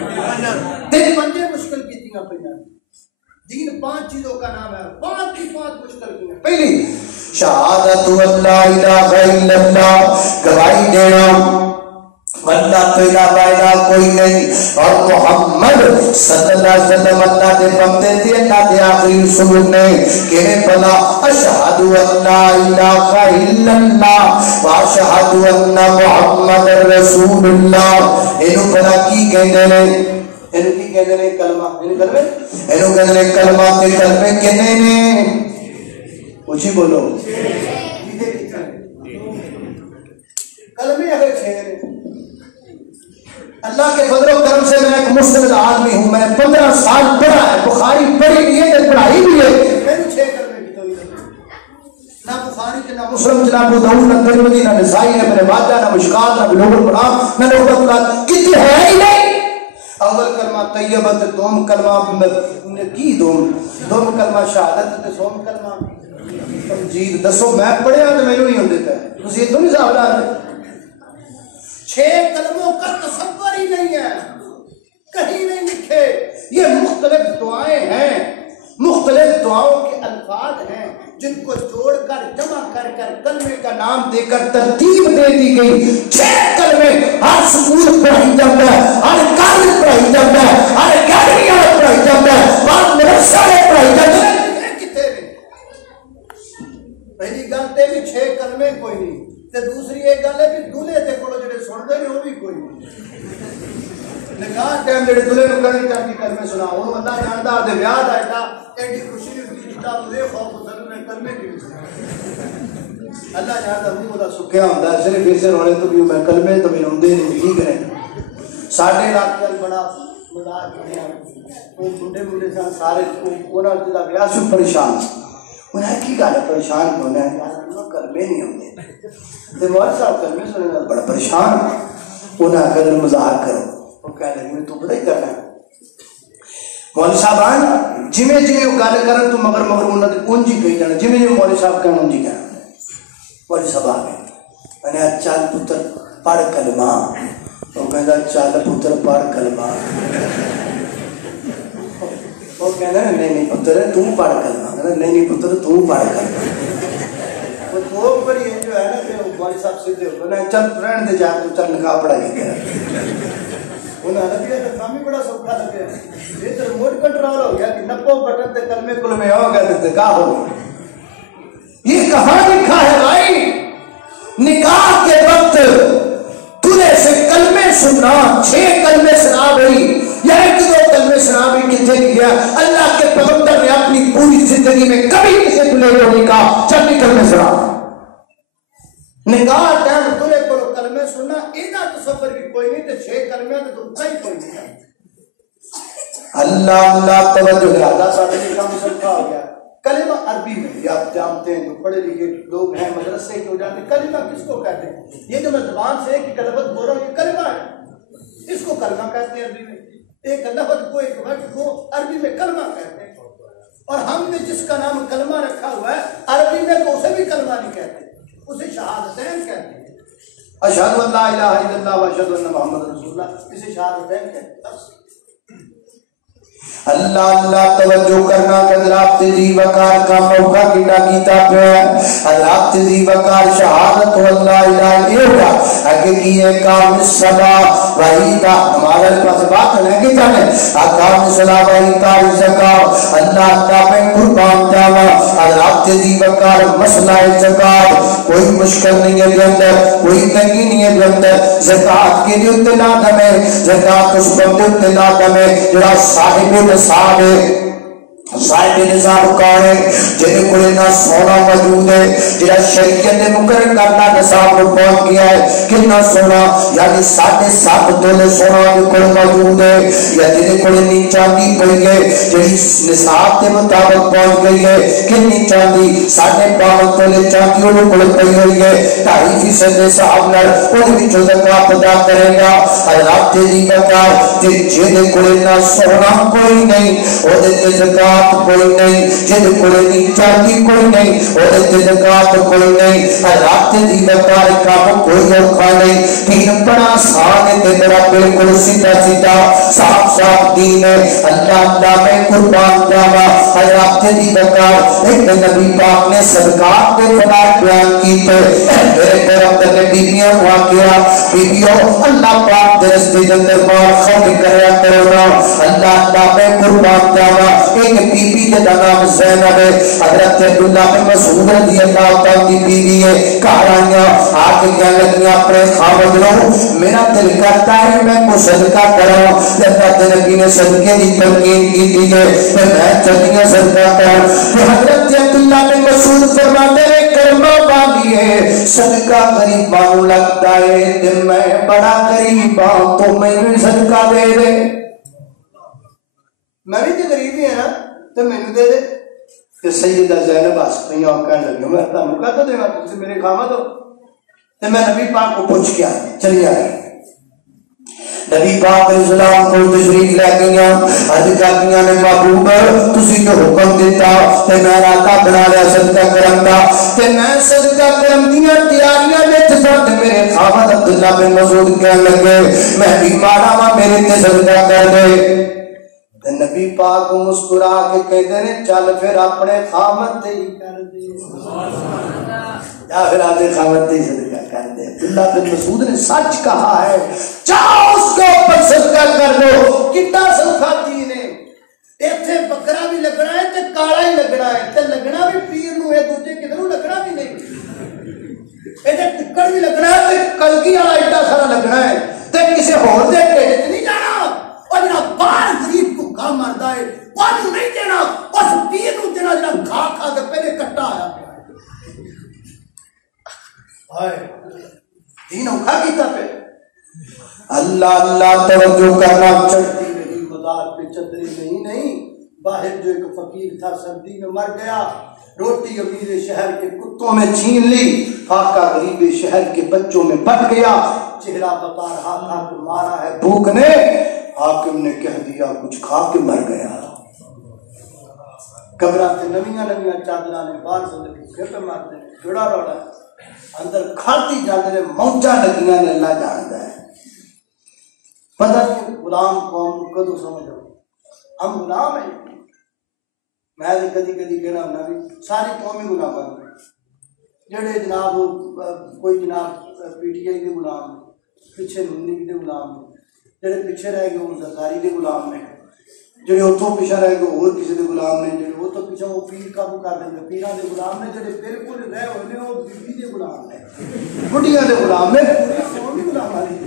تین پنجے مشکل کی تین پنجا دین پانچ چیزوں کا نام ہے پانچ کی پانچ مشکل کی پہلی شہادت اللہ الہ الا اللہ گواہی دینا اللہ تو علاوہ الہ کوئی نہیں، اور محمد صلی اللہ علیہ وسلم اللہ دے بندے تھے، اللہ دے آخری رسول نے کہ بلا اشہد ان لا الہ الا اللہ واشہد ان محمد رسول اللہ۔ انہوں بلا کی کہنے نے، انہوں کی کہنے نے کلمہ، انہوں کہنے نے کلمہ کے کلمے کہنے نے اچھی بولو کلمے اگر چھے۔ اللہ کے فضل و کرم سے میں ایک مستند آدمی ہوں، میں نے 15 سال پڑھا ہے، بخاری پڑھی بھی ہے، پڑھائی بھی ہے، میں نے 6 کلمے کی توحید نہ بخاری کے، نہ مسلم کے، نہ ابو داؤد، نہ ترمذی، نہ نسائی، نہ ابن ماجہ، نہ مشکات، نہ بلوغ المرام، نہ نبوۃ اللہ، کتنے ہے ہی نہیں۔ اول کلمہ طیبت، دوم کلمہ کی دوم کلمہ شہادت، دوم کلمہ تمجید۔ دسو میں پڑھیا تو میں نہیں ہوندے تے تسی تو نہیں صاحب لا 6 کلموں کا تصور ہی نہیں ہے، کہیں نہیں لکھے۔ یہ مختلف دعائیں ہیں، مختلف دعاؤں کے الفاظ ہیں جن کو جوڑ کر جمع کر کر کلمے کا نام دے کر ترتیب دے دی گئی۔ 6 کلمے ہر سکول پڑھائی جاتا ہے، ہر کالج پڑھائی جاتا ہے، ہر اکیڈمی پڑھائی جاتا ہے، ہر مدرسہ پڑھائی جاتا ہے۔ پہلی گل تے بھی 6 کلمے کوئی نہیں، تے دوسری ایک گل ہے کہ دولے تے کولو جڑے سن دے نے وہ بھی کوئی نہیں۔ نکاح ٹائم جڑے دولے نوں کہنے چاہیے کلمے سنا، انہوں اللہ جاندا تے بیاہ دا ایڈی خوشی ہوندی جتا دے خوف ضرور میں کلمے کی اللہ جاندا منہ دا سکیا ہوندا ہے، صرف اسے رونے تو بھی میں کلمے تو بھی ہوندے نہیں، کی کریں۔ ساڈے علاقے وچ بڑا مزاق بنیا، وہ بڈھے سن سارے، انہاں دا بیاہ سی پریشان، انہیں کی گل پریشان کیوں ہے یار کلمے نہیں ہوندے تے مولوی صاحب کلمے سننے بڑا پریشان، انہیں قدر مظاہر کرو، وہ کہہ لگے میں تو بڑا ہی کرنا ہے۔ مولوی صاحب آن جمیں جمیں وہ گل کرن تو مگر انہوں نے اونجی کہی جانا، جمیں جمیں مولوی صاحب کہنا اونجی کہنا۔ مولوی صاحب آ گئے، میں نے چل پتر پڑھ کلمہ، وہ کہتا چل پتر پڑھ کلمہ، وہ کہنا نہیں پتر تو پڑھ کلمہ، نہیں پتر تو پڑھ کلمہ۔ وہ دو بڑی جو ہے نا کہ مولوی صاحب سیدھے ہو گئے، چل رہن دے جا تو چل نکاح پڑھائی کر، انہوں نے بھی تو کام ہی بڑا سوکھا لگے، یہ تو ریموٹ کنٹرول ہو گیا کہ نپو بٹن تے کلمے کلمے ہو گئے تے نکاح ہو گیا۔ یہ کہاں لکھا ہے بھائی؟ نکاح کے وقت تلے سے کلمے سننا، 6 کلمے سنا گئی یا 1-2 کلمے سنا بھی کتنے گیا؟ اللہ کے پیغمبر نے اپنی پوری زندگی میں کبھی کسی تلے کو نکاح 4 کلمے سنا۔ نکاح ٹائم تلے کو کلمے سننا اینا تصور بھی کوئی نہیں، تے 6 کلمے تو کئی کوئی نہیں۔ اللہ اللہ توجہ ہے، اللہ ساتھ نکاح مسلطہ ہو گیا۔ کلمہ عربی میں یہ آپ جانتے ہیں، جو پڑھے لکھے لوگ ہیں مدرسے کے ہو جاتے ہیں، کلمہ کس کو کہتے ہیں؟ یہ جو میں زبان سے ایک لفظ بول رہا ہوں یہ کلمہ ہے، اس کو کلمہ کہتے ہیں عربی میں۔ ایک لفظ کو ایک ورڈ کو عربی میں کلمہ کہتے ہیں، اور ہم نے جس کا نام کلمہ رکھا ہوا ہے عربی میں تو اسے بھی کلمہ نہیں کہتے، اسے شہادتین کہتے ہیں۔ اشہد ان لا الہ الا اللہ و اشہد ان محمد رسول اللہ، اسے شہادتین کہتے ہیں۔ اللہ اللہ توجہ کرنا کہ حضرات تیزی وقار کا موقع کنا کیتا پہ ہے، حضرات تیزی وقار شہادت و اللہ الہ الا اللہ اگر کیے کام الصلاة وحیدہ، ہمارے پاس بات ہے کہ جانے اقام الصلاة وحیدہ زکاة، اللہ اللہ میں قربان جاوا۔ حضرات تیزی وقار مسئلہ زکاة کوئی مشکل نہیں ہے اندر، کوئی تنگی نہیں ہے اندر، زکاة کے جو اتنا ہے، زکاة اس وقت اتنا ہے جڑا صاحب نصاب ہے، صاحب نصاب کون ہے؟ جنہیں کوئی نہ سونا موجود ہے، جنہا شریعت نے مقرر کرنا نصاب کو پہنچ گیا ہے، کتنا سونا یعنی 7.5 تولے سونا کوئی موجود ہے، یا جنہیں کوئی نہیں چاندی پڑی ہے جنہی نصاب کے مطابق پہنچ گئی ہے، کتنی چاندی 5.5 تولے چاندی انہوں کوئی پڑی ہوئی ہے، 2.5% نصاب نر انہیں بھی جو زکاة ادا کرے گا۔ حضرات تیزی بکار جنہیں کوئی نہ سونا کوئی نہیں وہ دیتے زکاة کوئی نہیں، جن کوئی نہیں چاندی کوئی نہیں اور زکات کوئی نہیں، حضرات دی بکار کا کوئی اوکھا نہیں، دین بڑا آسان ہے تے بڑا بالکل سیدھا سیدھا صاف صاف دین ہے۔ اللہ اللہ میں قربان جاوا، حضرات دی بکار ایک نبی پاک نے صدقات کے فضائل بیان کیتے، میرے پیغمبر نے بیبیاں کو آکیا بیبیوں اللہ پاک دے رستے دے اندر بار خرچ کریا کرو نا اللہ تابع قربان جاوا ایک بی بی دے نام زینب ہے حضرت عبداللہ بن مسعود رضی اللہ تعالی دی بیوی ہے گھر آئیاں آ کے کہنے لگیاں اپنے خاوند نو میرا دل کرتا ہے میں کو صدقہ کراں اللہ نبی نے صدقے دی تلقین کی تھی ہے میں چلیاں صدقہ کراں تو حضرت عبداللہ بن مسعود فرماتے ہیں کرما والی ہے صدقہ غریباں لگتا ہے تے میں بڑا غریب ہوں تو میں صدقہ دے دے میں بھی تو غریب ہی ہے نا تو میں دے دے کہ سیدہ زینب آس پہ اور کہنے لگی میں تمہیں کہتا دینا تم سے میرے خامد ہو تو میں نبی پاک کو پوچھ کے آئے چلی آئے نبی پاک علیہ السلام کو تشریف لے گیا حضرت کاکیاں نے محبوب تسی جو حکم دیتا تے میں راتا بنا لیا صدقہ کرم دا تے میں صدقہ کرم دیا تیاریاں میں تفاق میرے خامد عبداللہ بن مسعود کہنے لگے میں بیمارا ماں میرے تے صدقہ کر دے نبی پاک کو مسکرا کے کہتے ہیں چل پھر اپنے خامد دے ہی کر دے یا پھر آدھے خامد دے ہی صدقہ کر دے عبداللہ بن مسعود نے سچ کہا ہے جاؤ اس کے اوپر صدقہ کر دو کتنا صدقہ دین ہے ایتھے بکرا بھی لگنا ہے تے کالا ہی لگنا ہے تے لگنا بھی پیر نو ہے دوجے کدھروں لگنا بھی نہیں ایتھے ٹکڑ بھی لگنا ہے تے کلگی والا ایڈا سارا لگنا ہے تے کسی ہور دے ڈھڈ نہیں جانا اور جناب باہر غریب کو کھا مارتا ہے وہ نہیں دینا اس پیر نو دینا جناب کھا کھا کے پہلے کٹا آیا ہائے دین اوکھا کیتا پہ اللہ اللہ توجہ کرنا چڑھتی رہی مزار پہ چدری نہیں باہر جو ایک فقیر تھا سردی میں مر گیا روٹی امیر شہر کے کتوں میں چھین لی فاقہ غریب شہر کے بچوں میں پٹ گیا چہرہ بتا رہا تھا کہ مارا ہے بھوک نے حاکم نے کہہ دیا کچھ کھا کے مر گیا قبرات نویاں چادراں نے باہر سے کے پھر پہ مارتے جڑا روڑا اندر کھاتی جاتے نے موجہ لگیاں نے اللہ جانتا ہے پتہ نہیں غلام قوم کو کدو سمجھو ہم غلام ہیں میں کدی کہنا ہونا بھی ساری قومی غلام ہیں جڑے جناب کوئی جناب پی ٹی آئی کے غلام پیچھے نونی کے غلام جڑے پیچھے رہ گئے وہ زرداری کے غلام نے جڑے اتوں پیچھے رہ گئے اور کسی کے غلام نے جڑے اتوں پیچھے وہ پیر قابو کر دیں گے پیران کے غلام نے جڑے بالکل رہ ہوئے وہ بیوی کے غلام نے بڑھیاں کے غلام نے پوری غلام والی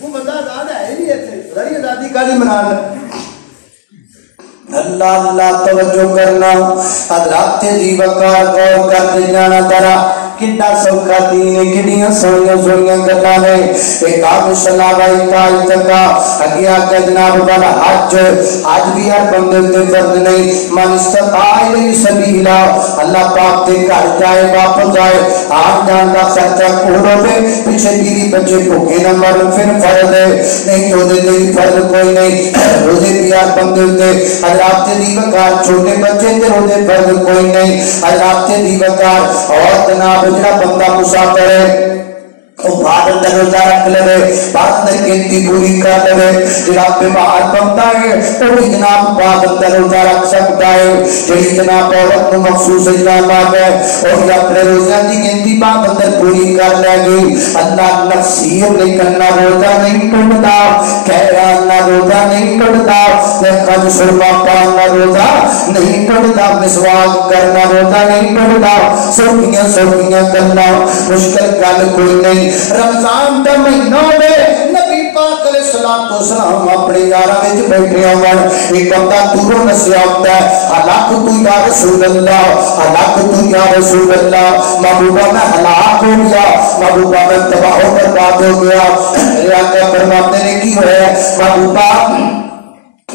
وہ بندہ آزاد ہے ہی نہیں ایسے ذری آزادی کا نہیں منانا اللہ اللہ توجہ کرنا حضرات جی وقار غور کر جانا ترا کتنا سوکھا دین ہے کتنی سوئیاں گلا ہے ایک آپ صلاح کا اگیا کہ جناب والا حج بھی ہر بندے تے فرض نہیں من استطاع الیہ سبیلا اللہ پاک دے گھر جائے واپس جائے آن جان کا خرچہ پورا پہ پیچھے بیوی بچے بھوکے نہ مرن پھر فرض ہے نہیں تو دے دے فرض کوئی نہیں روزے بھی ہر بندے تے حضرات دی وقار چھوٹے بچے تے روزے فرض کوئی نہیں حضرات دی وقار اور جناب جڑا بندہ مسافر ہے وہ بعد اندر روزہ رکھ لے بعد اندر گنتی پوری کر لے جڑا بیمار بنتا ہے وہ بھی جناب بعد اندر روزہ رکھ سکتا ہے جڑی جناب عورت کو مخصوص اجرامات ہے اور اپنے روزہ کی گنتی بعد اندر پوری کر لے گی اللہ نفسیر لیکن نہ روزہ نہیں ٹوٹتا خیران نہ روزہ نہیں ٹوٹتا لیکن سرما پان نہ روزہ نہیں ٹوٹتا مسواک کرنا روزہ نہیں ٹوٹتا سوکیاں کرنا مشکل گل کوئی نہیں رمضان کا مہینہ میں نبی پاک علیہ السلام اپنے یارہ وچ بیٹھے ہون ایک بندہ دوروں نسیا ہوتا ہے ہلاک تو یا رسول اللہ ہلاک تو یا رسول اللہ محبوبہ میں ہلاک ہو گیا محبوبہ میں تباہ و برباد ہو گیا میرے آقا فرماتے ہیں کی ہوا محبوبہ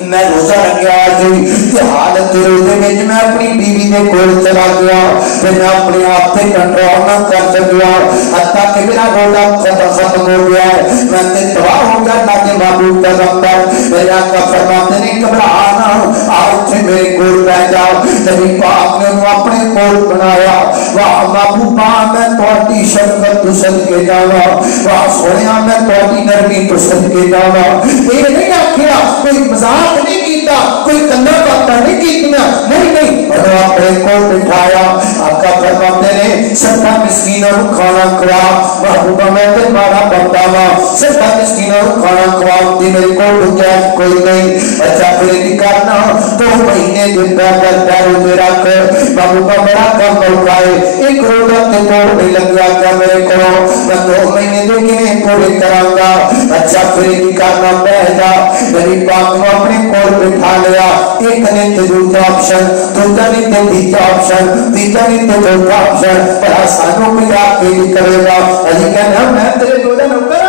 میں روزہ رکھا جی کہ حالت روزے میں میں اپنی بیوی نے کول چلا گیا پھر میں اپنے آپ پہ کنٹرول نہ کر سکیا حتیٰ کہ میرا روزہ ختم ہو گیا ہے میں نے تباہ ہو گیا اللہ کے محبوب پیغمبر میرے آقا فرماتے ہیں گھبرانا آؤ تھے میرے کول بیٹھ جاؤ نبی پاک نے وہ اپنے کول بنایا واہ محبوبہ میں تہاڈی شفقت تو صدقے جاواں واہ سونیا میں تہاڈی نرمی تو صدقے جاواں یہ نہیں آکھیا کوئی مزاق نہیں کی کیتا کوئی کننا باتاں نہیں کیتیاں نہیں اور اپنے کو بٹھایا آقا فرماتے نے 70 مسکینوں کو کھانا کھوا محبوبہ میں تے مارا بندہ وا 70 مسکینوں کو کھانا کھوا دی میرے کو گنجائش کوئی نہیں اچھا پھر نہیں کرنا 2 مہینے دن بیٹھ پیروں میں رکھ محبوبہ بڑا کم ملکائے 1 روزہ تے توڑ نہیں لگیا کیا میرے کو میں 2 مہینے دے کنے پورے کراں گا اچھا پھر نہیں کرنا پہدا نبی پاک کو اپنے کول بٹھا لیا ایک نے تے دوسرا آپشن دوسرا نے تے تیسرا آپشن تیسرا نے تے چوتھا آپشن پر آسانوں کو یاد کے نہیں کرے گا علی کہنا میں تیرے گودا نوکر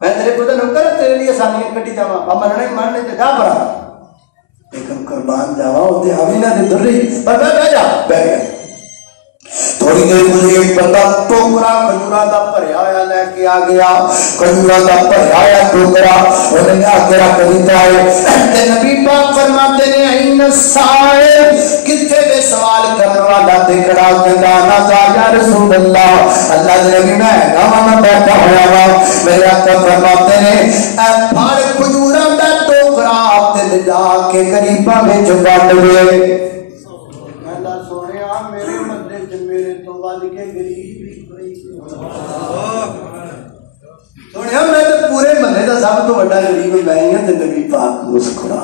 میں تیرے گودا نوکر تیرے لیے آسانیاں کٹی جاواں امرنا ہی ماننے تے جا پڑا لیکن قربان جاواں اوتے آمینہ دے دری پر بیٹھ جا بیٹھ گیا تھوڑی دیر مجھے ایک بندہ ٹوکرا کھجورا دا بھریا ہوا لے کے آ گیا کھجورا دا بھریا ہوا ٹوکرا انہیں آگے رکھ دیتا ہے نبی پاک فرماتے نے این السائل کتنے بے سوال کرنے والا دیکھڑا کہتا نازا یا رسول اللہ اللہ دے نبی میں گاما میں بیٹھا ہوا وا میرے آقا فرماتے نے اے پھاڑ کھجورا دا ٹوکرا آپ تے لے جا کے قریبا میں جگاٹ ہوئے اللہ سونے آپ میرے میرے تو والد کے غریب سونے میں تو پورے مہینے کا سب تو بڑا غریب میں ہوں تے نبی پاک مسکرا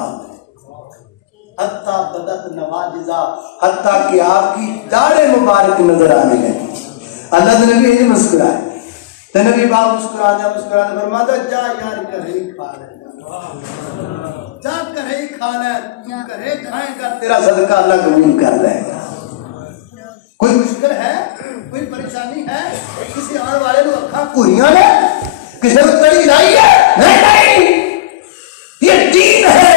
حتیٰ بدت نواجزہ حتیٰ کہ آپ کی داڑھیں مبارک نظر آنے لگی اللہ کے نبی یہ مسکرائے تے نبی پاک مسکرانے فرماتا جا یار کرے کھا لے جا کرے کھا لے تو کرے کھائیں گا تیرا صدقہ اللہ قبول کر لے گا کوئی مشکل ہے کوئی پریشانی ہے کسی آنے والے کو اکھاں کوریاں نے کسی کو تڑی لائی ہے نہیں یہ دین ہے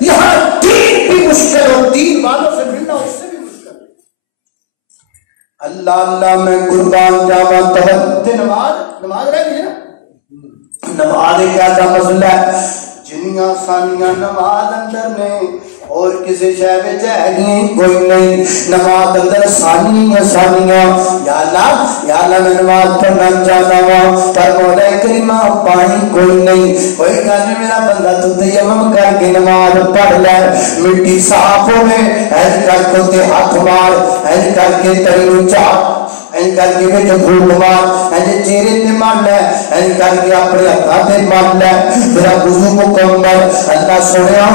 یہاں دین بھی مشکل ہو دین والوں سے ملنا اس سے بھی مشکل اللہ اللہ میں قربان جاواں توجہ نماز رہ گئی نا نماز کیا مسئلہ ہے جنیاں سانیاں نماز اندر نے اور کسی شہر میں جائیں کوئی نہیں نماز اندر سانیاں یا اللہ میں نماز پڑھنا چاہتا ہوں پر مولا کریمہ پانی کوئی نہیں کوئی کہنے میرا بندہ تو تیمم کر کے نماز پڑھ لے مٹی صاف ہوئے ایسے کر کے تے ہاتھ مار ایسے کر کے ترین چاپ این کر کے بیٹھے بھوک مار این چیرے تے مان لے این کر کے اپنے ہاتھ تے مان لے تیرا وضو مکمل اللہ سنیا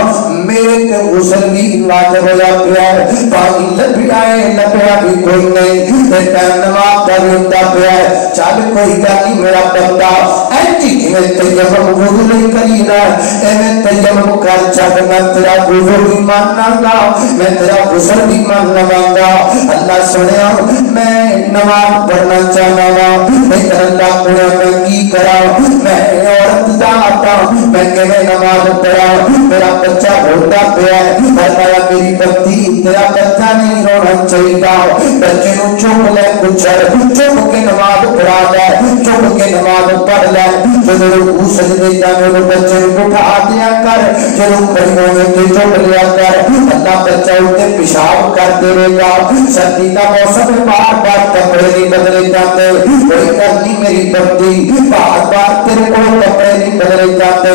میرے تے غسل بھی واجب ہوا پیا ہے پانی لبیا بھی کوئی نہیں تے ٹائم نماز کا ہوتا پیا ہے چل کوئی گل نہیں میرا بندہ ایسی میں تیمم وضو نہیں کرینا میں تیمم کر چھڈ میں تیرا وضو بھی ماننا گا میں تیرا غسل بھی ماننا گا اللہ سنیا میں نماز پڑھنا چاہنا وا لیکن اللہ کو میں کی کرا میں عورت جاتا میں کہ نماز پڑھا میرا بچہ روتا پیا ہے فرمایا میری بچی تیرا بچہ نہیں رونا چاہیے بچے کو چپ لے کچھ چپ کے نماز پڑھا لے چپ کے نماز پڑھ لے جب رکوع سجدے جانے وہ بچے کو اٹھا دیا کر جب کھڑے ہونے کے چپ لیا کر اللہ بچہ اٹھے پیشاب کرتے رہے گا سردی کا موسم بار بار کپڑے نہیں بدلے جاتے کوئی کرنی میری بردی بار بار تیرے کو کپڑے نہیں بدلے جاتے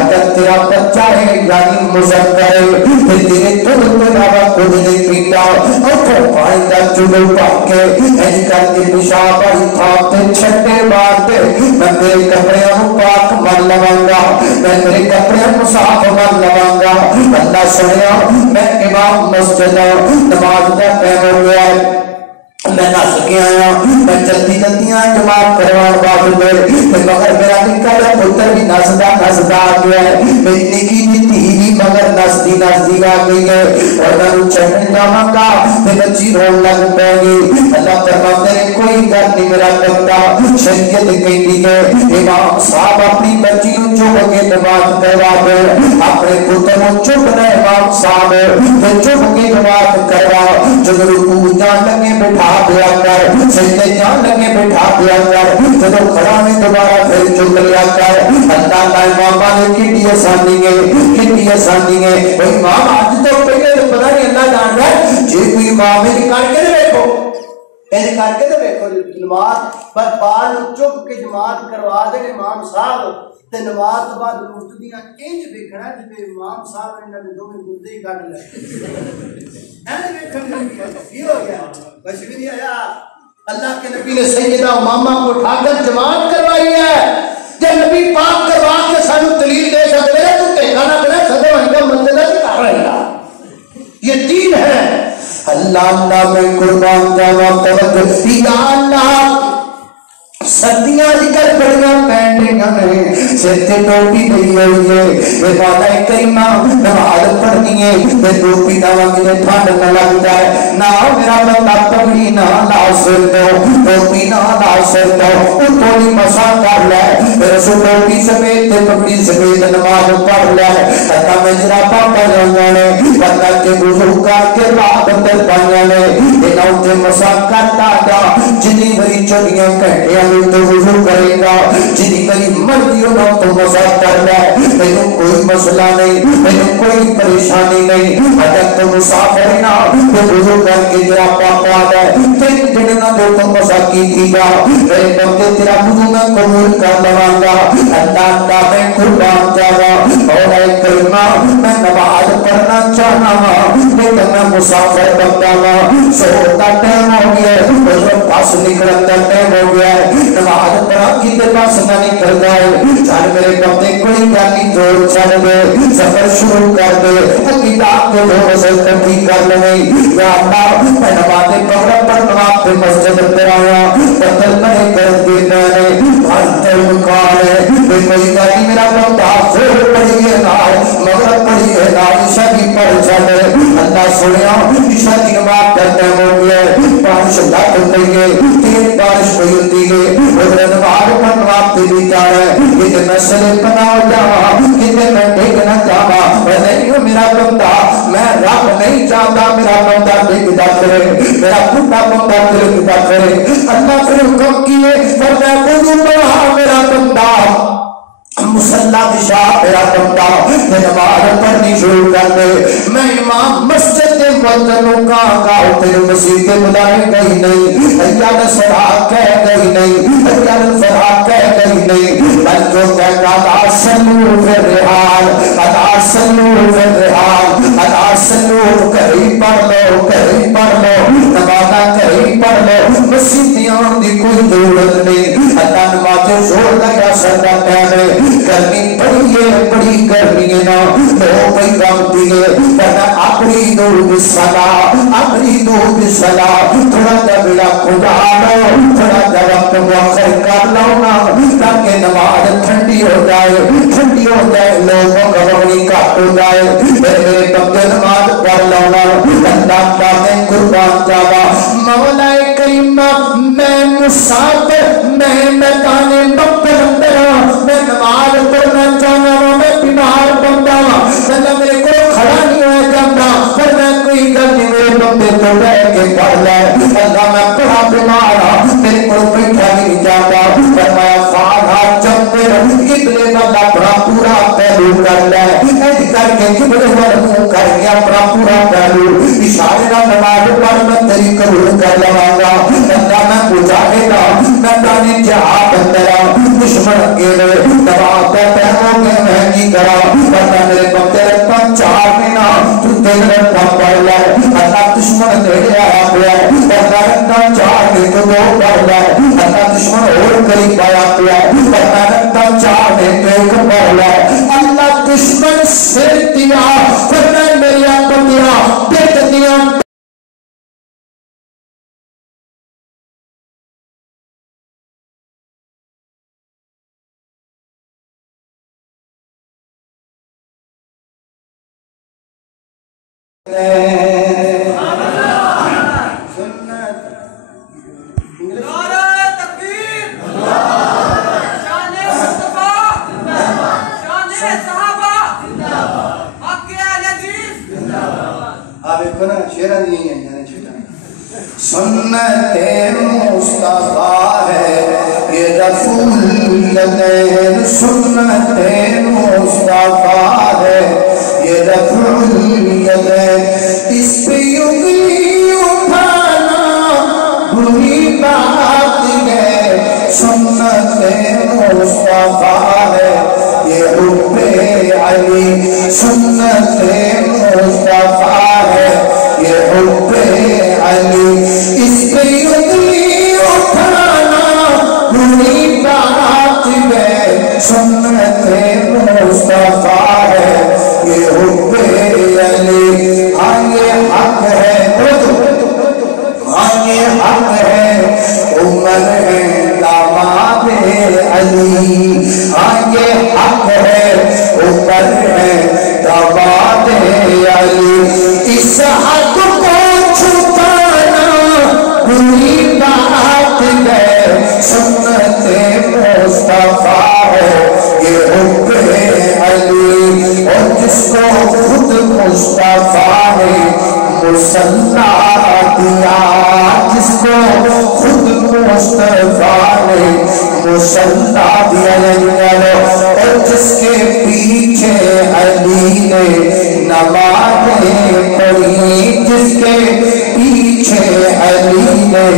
اگر تیرا بچہ ہے یعنی مذکر ہے پھر تیرے تم کے علاوہ خود نہیں پیتا اور تو پانی کا چولو پاک کے ایسے کر کے پیشاب آئی تھاپتے چھٹے مارتے میں میرے کپڑے پاک من لواں میں میرے کپڑے صاف من لواں اللہ سنیا میں امام مسجد نماز کا ٹائم ہو گیا ہے میں نہ سکے آیا میں جلدی جماعت کروان باہر مگر میرا نکل پتر بھی نسدا آ گیا ہے میری نکی دھی بھی مگر نسدی آ گئی ہے اور میں چڑھنے جاواں گا تے بچی رون لگ پے گی اللہ فرماتے ہیں کوئی گل نہیں میرا بندہ شریعت کہندی ہے امام صاحب اپنی بچی نوں چپ کے نماز کروا دے اپنے پتر نوں چپ رہے امام صاحب تے چپ کے نماز کروا جب رکوع جان لگے بٹھا دیا کر سجدے جان لگے بٹھا دیا کر جب کھڑا میں دوبارہ پھر چپ لیا کر اللہ کا امام نے کتنی آسانی ہے کوئی امام آج تو پہلے تو پتہ نہیں اللہ جان رہا ہے جی کوئی امام ہے نکال کے دیکھو ایسے کر کے دیکھو نماز پر بال چپ کے جماعت کروا دے امام صاحب تے نماز تو بعد مرتدیاں انج دیکھنا جے امام صاحب نے انہاں دے دوویں گردے ہی کڈ لے ہیں دیکھن کی ہو گیا کچھ بھی نہیں آیا اللہ کے نبی نے سیدہ امامہ کو اٹھا کر جماعت کروائی ہے جے نبی پاک کروا کے سانو دلیل دے سکتے ہیں تو ٹھکانہ بنا سدو ہن کا منزل ہے کر رہا یہ دین ہے اللہ اللہ میں قربان جاواں توجہ یا اللہ سردیاں ذکر بڑیاں پینڈیاں نے سر تے ٹوپی لئی ہوئی ہے عبادت کریمہ نماز پڑھنی ہے تے ٹوپی نہ مجھے ٹھنڈ نہ لگ جائے نہ میرا بندہ پگڑی نہ لا سر دو ٹوپی نہ لا سر دو وہ تھوڑی مسا کر لے رسول ٹوپی سمیت تے پگڑی سمیت نماز پڑھ لے اللہ میں جرا پاپا جانا نے بندہ کے وضو کر کے رات اندر پایا نے انہاں تے مسا کرتا جا جنی بڑی چوڑیاں گھنٹیاں تو وضو کرے گا جنی کئی مرضی ہو تو مسا کر لے میں کوئی مسئلہ نہیں میں کوئی پریشانی نہیں اگر تو مسافر نہ تو وضو کر کے جرا پاپا دے تین دن نہ دو تو مسا کی گا میرے بندے تیرا وضو میں قبول کر لواں گا اللہ کا میں قربان جاواں مولا کریمہ میں نماز پڑھنا چاہنا ہوں لیکن میں مسافر بندہ ہوں سحر کا ٹائم ہو گیا ہے بس نکلنے کا ٹائم ہو گیا ہے نماز پڑھا کی دے پاس نہ نکل جائے چل میرے بندے کوئی گالی جوڑ چھڑ دے سفر شروع کر دے کتاب کے دو مسل کٹھی کر لے یا اللہ میں نماز پڑھا پر نماز پہ مسجد پر آیا بدل میں کر دے میں نے بھانتے مکان ہے کوئی گالی میرا بندہ زور پڑی ہے نال مغرب پڑی ہے نال عشاء کی پڑھ چلے اللہ سنیا عشاء کی نماز کرتے ہو گیا بارش لگ گئی ہے تیز بارش ہوئی ہوتی ہے ادھر نماز پڑھنا بھی جا رہا ہے یہ مسئلے بنا جاوا کتنے میں ٹھیک نہ جاوا نہیں میرا بندہ میں رب نہیں چاہتا میرا بندہ ٹھیک جا کرے میرا بڑا بندہ ٹھیک جا کرے اللہ پھر حکم کیے ورنہ وضو پڑھا میرا بندہ مسلح دشا میرا بندہ نماز پڑھنی شروع کر دے میں امام مسجد کے مؤذنوں کا گاؤں تیرے مسجد کے بلائے گئی نہیں حیال الفلاح کہہ گئی نہیں حیال الفلاح کہہ گئی نہیں بلکہ کہتا ادا صلو فی الرحال ادا صلو فی الرحال ادا صلو قریب پڑھ لو نمازہ قریب پڑھ لو مسجدیاں دی کوئی ضرورت نہیں اللہ نماز زور لگا سکتا ہے گرمی بڑی ہے بڑی گرمی ہے نا تو کوئی کام دیئے ورنہ اپنی دور صلاح تھوڑا جا بلا خدا لو تھوڑا جا وقت مؤخر کر لو نا تاکہ نماز ٹھنڈی ہو جائے لوگوں کا وقتی کٹ ہو جائے میرے بندے نماز پڑھ لو نا اللہ کا میں قربان جاوا مولا کریمہ میں مسافر میں میدان مقبر میں نماز پڑھنا چاہنا ہوں میں بیمار بندہ ہوں میرے کو کھڑا نہیں ہو جاتا پر میں کوئی گل نہیں میرے بندے تو بیٹھ کے پڑھ لے اللہ میں بڑا بیمار ہوں میرے کو بیٹھا نہیں جاتا فرمایا فارا چمبر ابن والا بڑا پورا پہلو کر لے ایج کر کے ابن والا منہ کر کے اپنا پورا پہلو اشارے نہ نماز پڑھ میں تیری قبول کر لواں گا اللہ میں مجاہد میں دانے جہاد تیرا دشمن کے لئے دباؤ پہ پہنوں کے مہنگی کرا ورنہ میرے بندے رکھا چار مہینہ تو تین رکھا پڑھ لے اللہ دشمن دیڑے آیا پہ ورنہ رکھا چار میں تو دو پڑھ لے اللہ دشمن اور قریب آیا پہ ورنہ رکھا چار میں تو ایک پڑھ لے اللہ دشمن سر دیا ورنہ میری آپ دیا پیٹ دیا سنت مصطفیٰ ہے یہ رسول الدین سنت مصطفیٰ ہے یہ رسول الدین اس پہ انگلی اٹھانا بری بات ہے سنت مصطفیٰ ہے سنت مصطفیٰ ہے یہ حب علی اس پہ انگلی اٹھانا بری بات ہے سنت مصطفیٰ ہے یہ حب علی ہاں یہ حق ہے ہاں یہ حق ہے عمر ہے داماد علی ہاں یہ حق ہے عمر ہے داماد علی اس حق کو چھپانا بری بات ہے سنت مصطفیٰ ہے یہ حب علی اور جس کو خود مصطفیٰ نے مسلح دیا جس کو خود مصطفیٰ نے مسلح دیا اور جس کے پیچھے علی نے نمازیں پڑھی جس کے پیچھے علی نے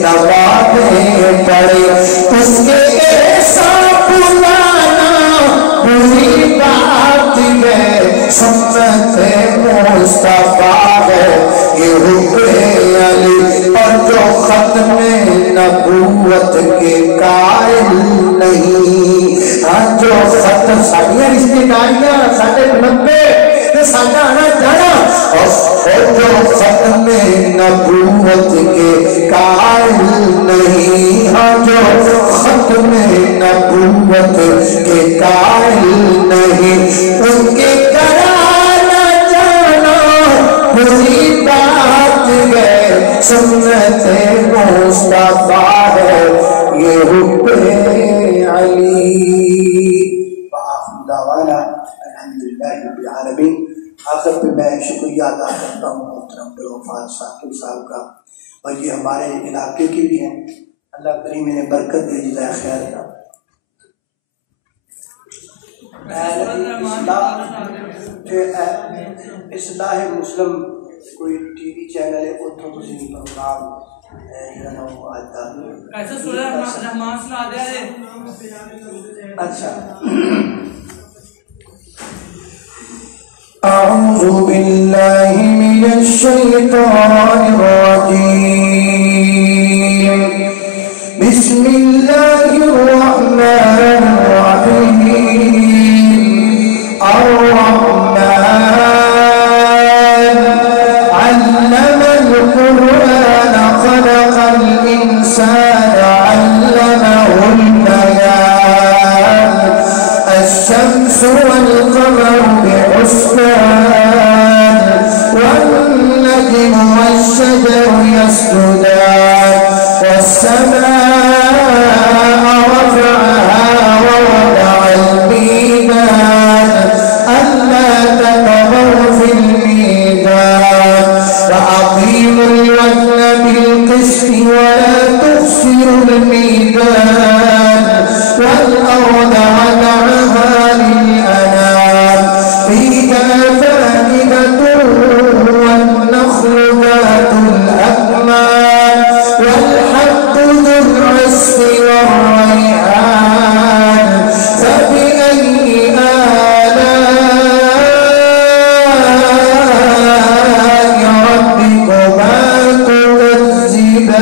نمازیں پڑھی اس کے ایسا بلانا بری بات ہے سنت مصطفیٰ ہے یہ حب علی اور جو ختم نبوت کے قائل نہیں جو ختم ساڑیاں رشتے داریاں ساڑھے نبے ساڑھا آنا جانا اور جو ختم نبوت کے قائل نہیں جو ختم نبوت کے قائل نہیں ان کے کرانا جانا بری بات ہے سنت مصطفیٰ ہے یہ حب علی وآخر دعوانا الحمدللہ رب العالمین آخر پہ میں شکریہ ادا کرتا ہوں محترم عبدالغفار ثاقب صاحب کا اور یہ ہمارے علاقے کی بھی ہیں اللہ کریم انہیں برکت دے جزائے خیر کا اصلاح مسلم کوئی ٹی وی چینل ہے اتھوں تو سنی پروگرام اچھا اعوذ باللہ من الشیطان الرجیم بسم اللہ الرحمن الرحیم الرحمن علم القرآن خلق الإنسان علمه البيان الشمس والقمر بحسبان والنجم والشجر يسجدان والسماء رفعها ووضع الميزان ألا تطغوا في الميزان وأقيموا الوزن بالقسط ولا تخسروا الميزان والأرض وضعها للأنام فيها فاكهة والنخل ذات الأكمام والحب ذو العصف والريحان فبأي آلاء ربكما تكذبان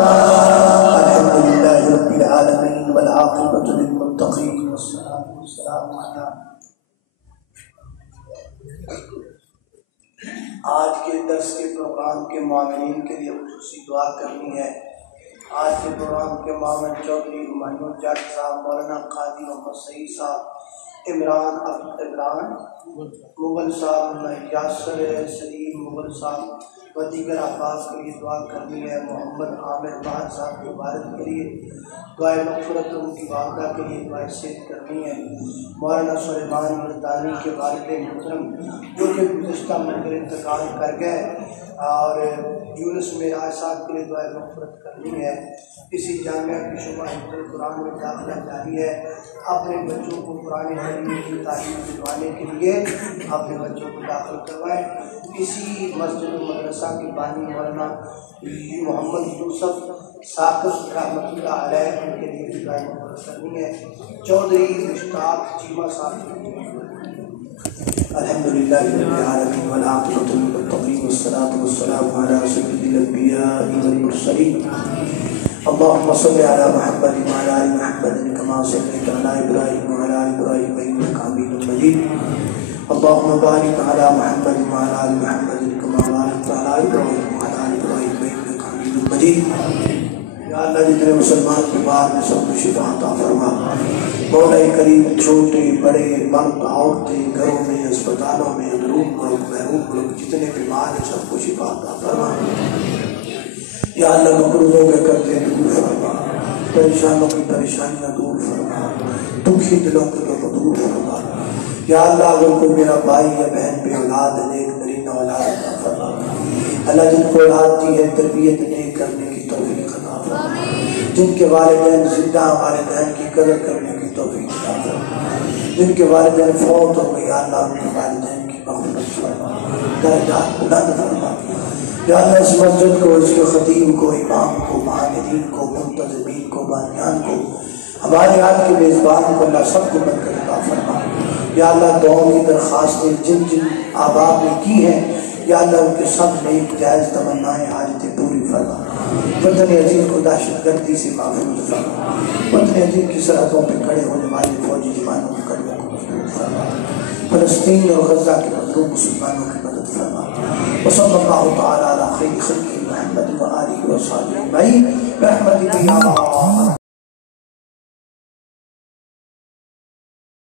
الحمد لله رب العالمين والعاقبة للمتقين والصلاة والسلام على آج کے درس کے پروگرام کے معاونین کے لیے خصوصی دعا کرنی ہے آج کے پروگرام کے معاون چودھری ہمایوں جٹ صاحب مولانا قاضی محمد سعید صاحب عمران عمران مغل صاحب یاسر سلیم مغل صاحب و دیگر احباب کے لیے دعا کرنی ہے محمد عامر باد صاحب کے والد کے لیے دعائے مغفرت ان کی والدہ کے لیے دعائے صحت کرنی ہے مولانا سلیمان مردانی کے والد محترم جو کہ گزشتہ منظر انتقال کر گئے اور یونس میں آج صاحب کے لیے دعائے مغفرت کرنی ہے. اسی جامعہ کی شعبہ حفظ القرآن میں داخلہ جاری ہے. اپنے بچوں کو قرآن کریم کی تعلیم دلوانے کے لیے اپنے بچوں کو داخل کروائیں. اسی مسجد المدرسہ کے بانی مولانا محمد یوسف ثاقب رحمۃ اللہ علیہ ان کے لیے دعائے مغفرت کرنی ہے. چودھری مشتاق چیمہ صاحب. الحمدللہ رب العالمین والعاقبۃ للمتقین والصلاۃ والسلام علی سید الانبیاء والمرسلین. اللهم صل على محمد وعلى آل محمد كما صليت على إبراهيم وعلى آل إبراهيم إنك حميد مجيد. اللهم بارك على محمد وعلى آل محمد كما باركت على إبراهيم وعلى آل إبراهيم إنك حميد مجيد. یا اللہ جتنے مسلمان بیمار میں سب کو شفا عطا فرما. مولا کریم چھوٹے بڑے مرد عورتیں گھروں میں اسپتالوں میں اندرون ملک محروم ملک جتنے بیمار ہیں سب کو شفا عطا فرما. یا اللہ مقروضوں کے قرضے دور فرما, پریشانوں کی پریشانیاں دور فرما, دکھی دلوں کے دور فرما. یا اللہ اگر کوئی میرا بھائی یا بہن بے اولاد ہے نیک نرینہ اولاد عطا فرما. اللہ جن کو اولاد دی ہے تربیت نیک کرنے کی توفیق عطا فرما. جن کے والدین زندہ والدین کی قدر کرنے کی توفیق عطا فرما. جن کے والدین فوت ہو گئے اللہ ان کے والدین کی مغفرت فرما, درجات بلند فرما. یا اللہ اس مسجد کو, اس کے خطیب کو, امام کو, معاندین کو, منتظمین کو, بانیان کو, ہمارے آج کے میزبان کو اللہ سب کو برکت عطا فرما. یا اللہ دعاؤں کی درخواستیں جن جن آباد میں کی ہیں یا اللہ ان کے سب نیک جائز تمنائیں حاجتیں پوری فرما. وطن عزیز کو دہشت گردی سے محفوظ فرما. وطن عزیز کی سرحدوں پہ کھڑے ہونے والے فوجی جوانوں کے قدموں کو مضبوط فرما. فلسطین اور غزہ کے مظلوم مسلمانوں کی مدد فرما. وصلی اللہ تعالی علی خیر خلقہ محمد و آلہ و صحبہ اجمعین برحمتک یا